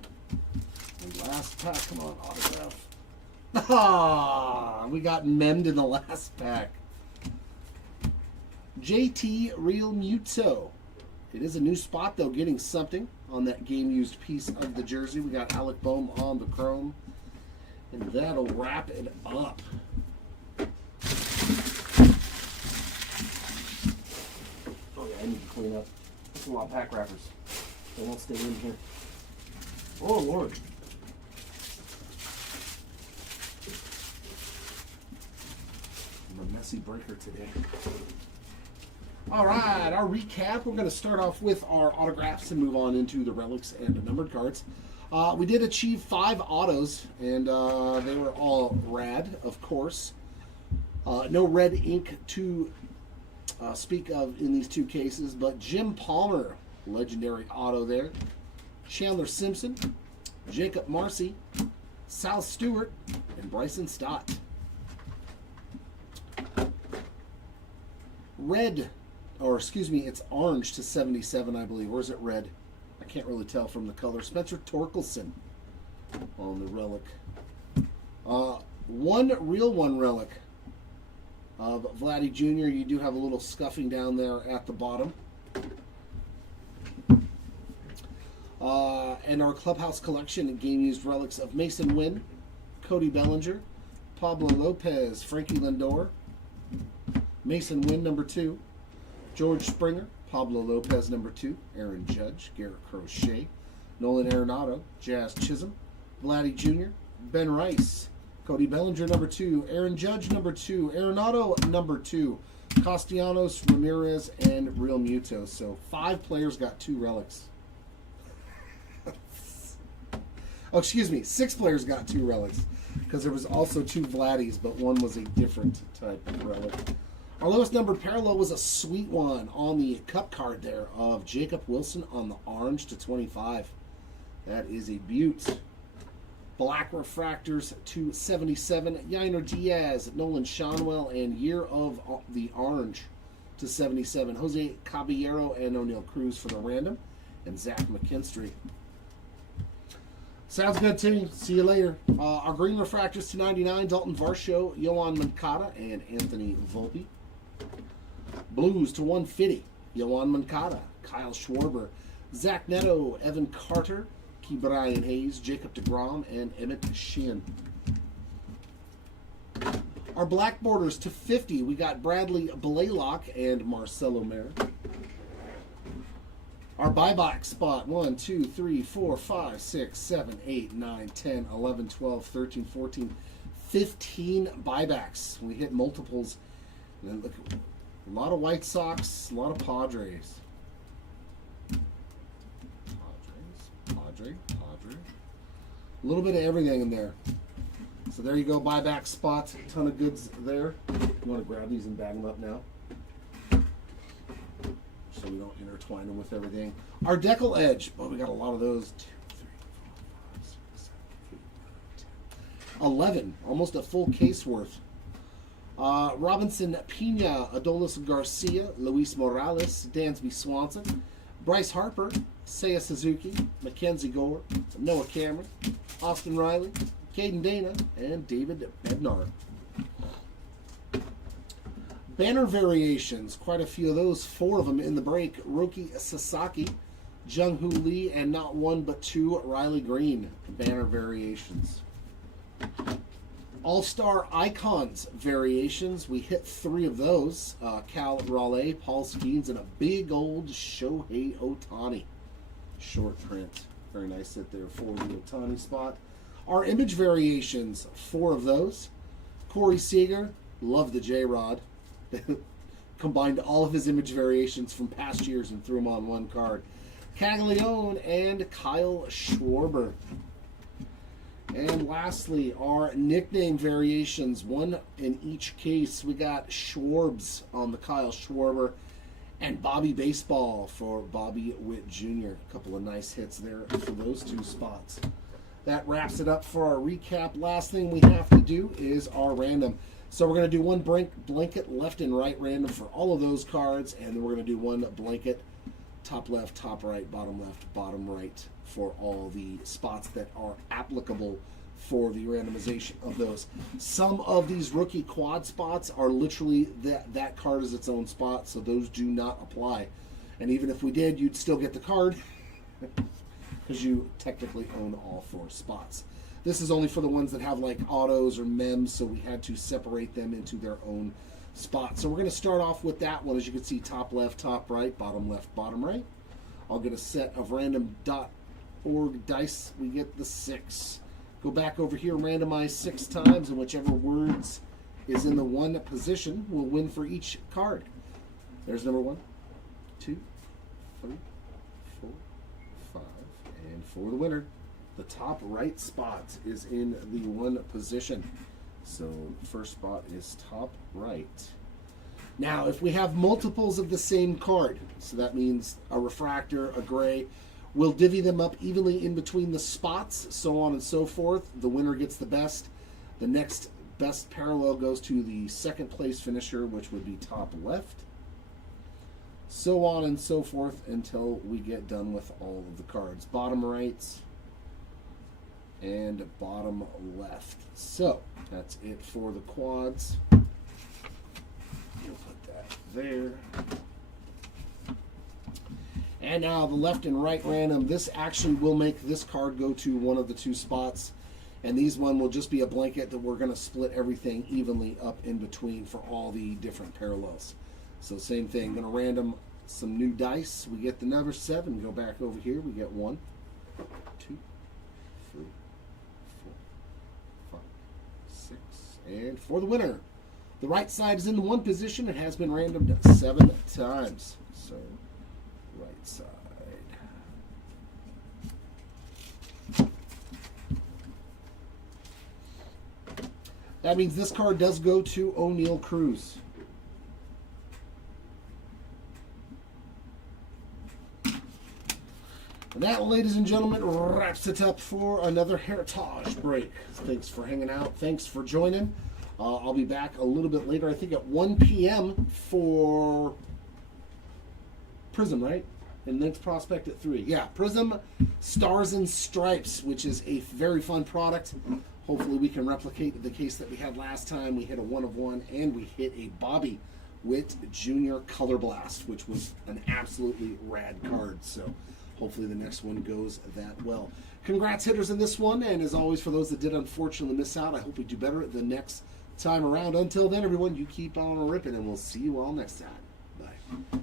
And last pack, come on, autograph. Ah, we got memmed in the last pack. JT Real Muto. It is a new spot, though, getting something on that game-used piece of the jersey. We got Alec Boehm on the chrome, and that'll wrap it up. Oh, yeah, I need to clean up. There's a lot of pack wrappers. They won't stay in here. Oh, Lord. I'm a messy breaker today. All right, our recap. We're going to start off with our autographs and move on into the relics and the numbered cards. We did achieve 5 autos, and they were all rad, of course. No red ink to speak of in these 2 cases, but Jim Palmer, legendary auto there. Chandler Simpson, Jacob Marcy, Sal Stewart, and Bryson Stott. Red, or excuse me, it's orange to 77, I believe. Or is it red? I can't really tell from the color. Spencer Torkelson on the relic. One real one relic of Vladdy Jr. You do have a little scuffing down there at the bottom. And our Clubhouse collection game-used relics of Mason Wynn, Cody Bellinger, Pablo Lopez, Frankie Lindor, Mason Wynn, number 2. George Springer, Pablo Lopez, number 2. Aaron Judge, Garrett Crochet, Nolan Arenado, Jazz Chisholm, Vladdy Jr., Ben Rice, Cody Bellinger, number 2. Aaron Judge, number 2. Arenado, number 2. Castellanos, Ramirez, and Real Muto. So 5 players got 2 relics. Oh, excuse me, 6 players got 2 relics. Because there was also 2 Vladdies, but one was a different type of relic. Our lowest numbered parallel was a sweet one on the cup card there of Jacob Wilson on the orange to 25. That is a beaut. Black refractors to 77. Yainer Diaz, Nolan Shanwell, and Year of the Orange to 77. Jose Caballero and O'Neal Cruz for the random. And Zach McKinstry. Sounds good, Timmy. See you later. Our green refractors to 99, Dalton Varsho, Yohan Moncada, and Anthony Volpe. Blues to 150, Yohan Moncada, Kyle Schwarber, Zach Neto, Evan Carter, Brian Hayes, Jacob deGrom, and Emmett Sheehan. Our black borders to 50, we got Bradley Blaylock and Marcelo Mera. Our buyback spot, 1, 2, 3, 4, 5, 6, 7, 8, 9, 10, 11, 12, 13, 14, 15 buybacks. We hit multiples. And then look, a lot of White Sox, a lot of Padres. Padre. A little bit of everything in there. So there you go, buyback spot. A ton of goods there. You want to grab these and bag them up now, so we don't intertwine them with everything. Our Decal Edge. Well, we got a lot of those. 2, 3, 4, 5, 6, 7, 8, 9, 10. 11. Almost a full case worth. Robinson Pena, Adolis Garcia, Luis Morales, Dansby Swanson, Bryce Harper, Seiya Suzuki, Mackenzie Gore, Noah Cameron, Austin Riley, Caden Dana, and David Bednar. Banner variations, quite a few of those, 4 of them in the break. Roki Sasaki, Jung-Hoo Lee, and not 1 but 2, Riley Green. Banner variations. All-Star Icons variations, we hit 3 of those. Cal Raleigh, Paul Skeens, and a big old Shohei Ohtani. Short print. Very nice hit there for the Ohtani spot. Our image variations, 4 of those. Corey Seager, love the J-Rod. Combined all of his image variations from past years and threw them on one card. Caglione and Kyle Schwarber. And lastly, our nickname variations, 1 in each case. We got Schwarbs on the Kyle Schwarber and Bobby Baseball for Bobby Witt Jr. A couple of nice hits there for those 2 spots. That wraps it up for our recap. Last thing we have to do is our random. So we're going to do 1 blanket left and right random for all of those cards, and then we're going to do 1 blanket top left, top right, bottom left, bottom right for all the spots that are applicable for the randomization of those. Some of these rookie quad spots are literally that card is its own spot, so those do not apply. And even if we did, you'd still get the card because you technically own all 4 spots. This is only for the ones that have like autos or mems, so we had to separate them into their own spot. So we're going to start off with that one. As you can see, top left, top right, bottom left, bottom right. I'll get a set of random.org dice. We get the 6. Go back over here, randomize 6 times, and whichever words is in the 1 position will win for each card. There's number 1, 2, 3, 4, 5, and for the winner. The top right spot is in the 1 position. So first spot is top right. Now, if we have multiples of the same card, so that means a refractor, a gray, we'll divvy them up evenly in between the spots, so on and so forth. The winner gets the best. The next best parallel goes to the 2nd place finisher, which would be top left. So on and so forth until we get done with all of the cards. Bottom rights and bottom left. So that's it for the quads. You'll put that there. And now the left and right random. This actually will make this card go to one of the 2 spots. And these one will just be a blanket that we're going to split everything evenly up in between for all the different parallels. So same thing. Going to random some new dice. We get the number 7. Go back over here. We get 1, 2, 3, 4, 5, 6. And for the winner, the right side is in the 1 position. It has been randomed 7 times. So right side. That means this card does go to O'Neal Cruz. And that, ladies and gentlemen, wraps it up for another Heritage break. Thanks for hanging out. Thanks for joining. I'll be back a little bit later, I think at 1 p.m. for Prism, right? And next prospect at 3. Yeah, Prism Stars and Stripes, which is a very fun product. Hopefully we can replicate the case that we had last time. We hit a 1 of 1, and we hit a Bobby Witt Jr. Color Blast, which was an absolutely rad card. So hopefully the next one goes that well. Congrats, hitters, in this one. And as always, for those that did unfortunately miss out, I hope we do better the next time around. Until then, everyone, you keep on ripping, and we'll see you all next time. Bye.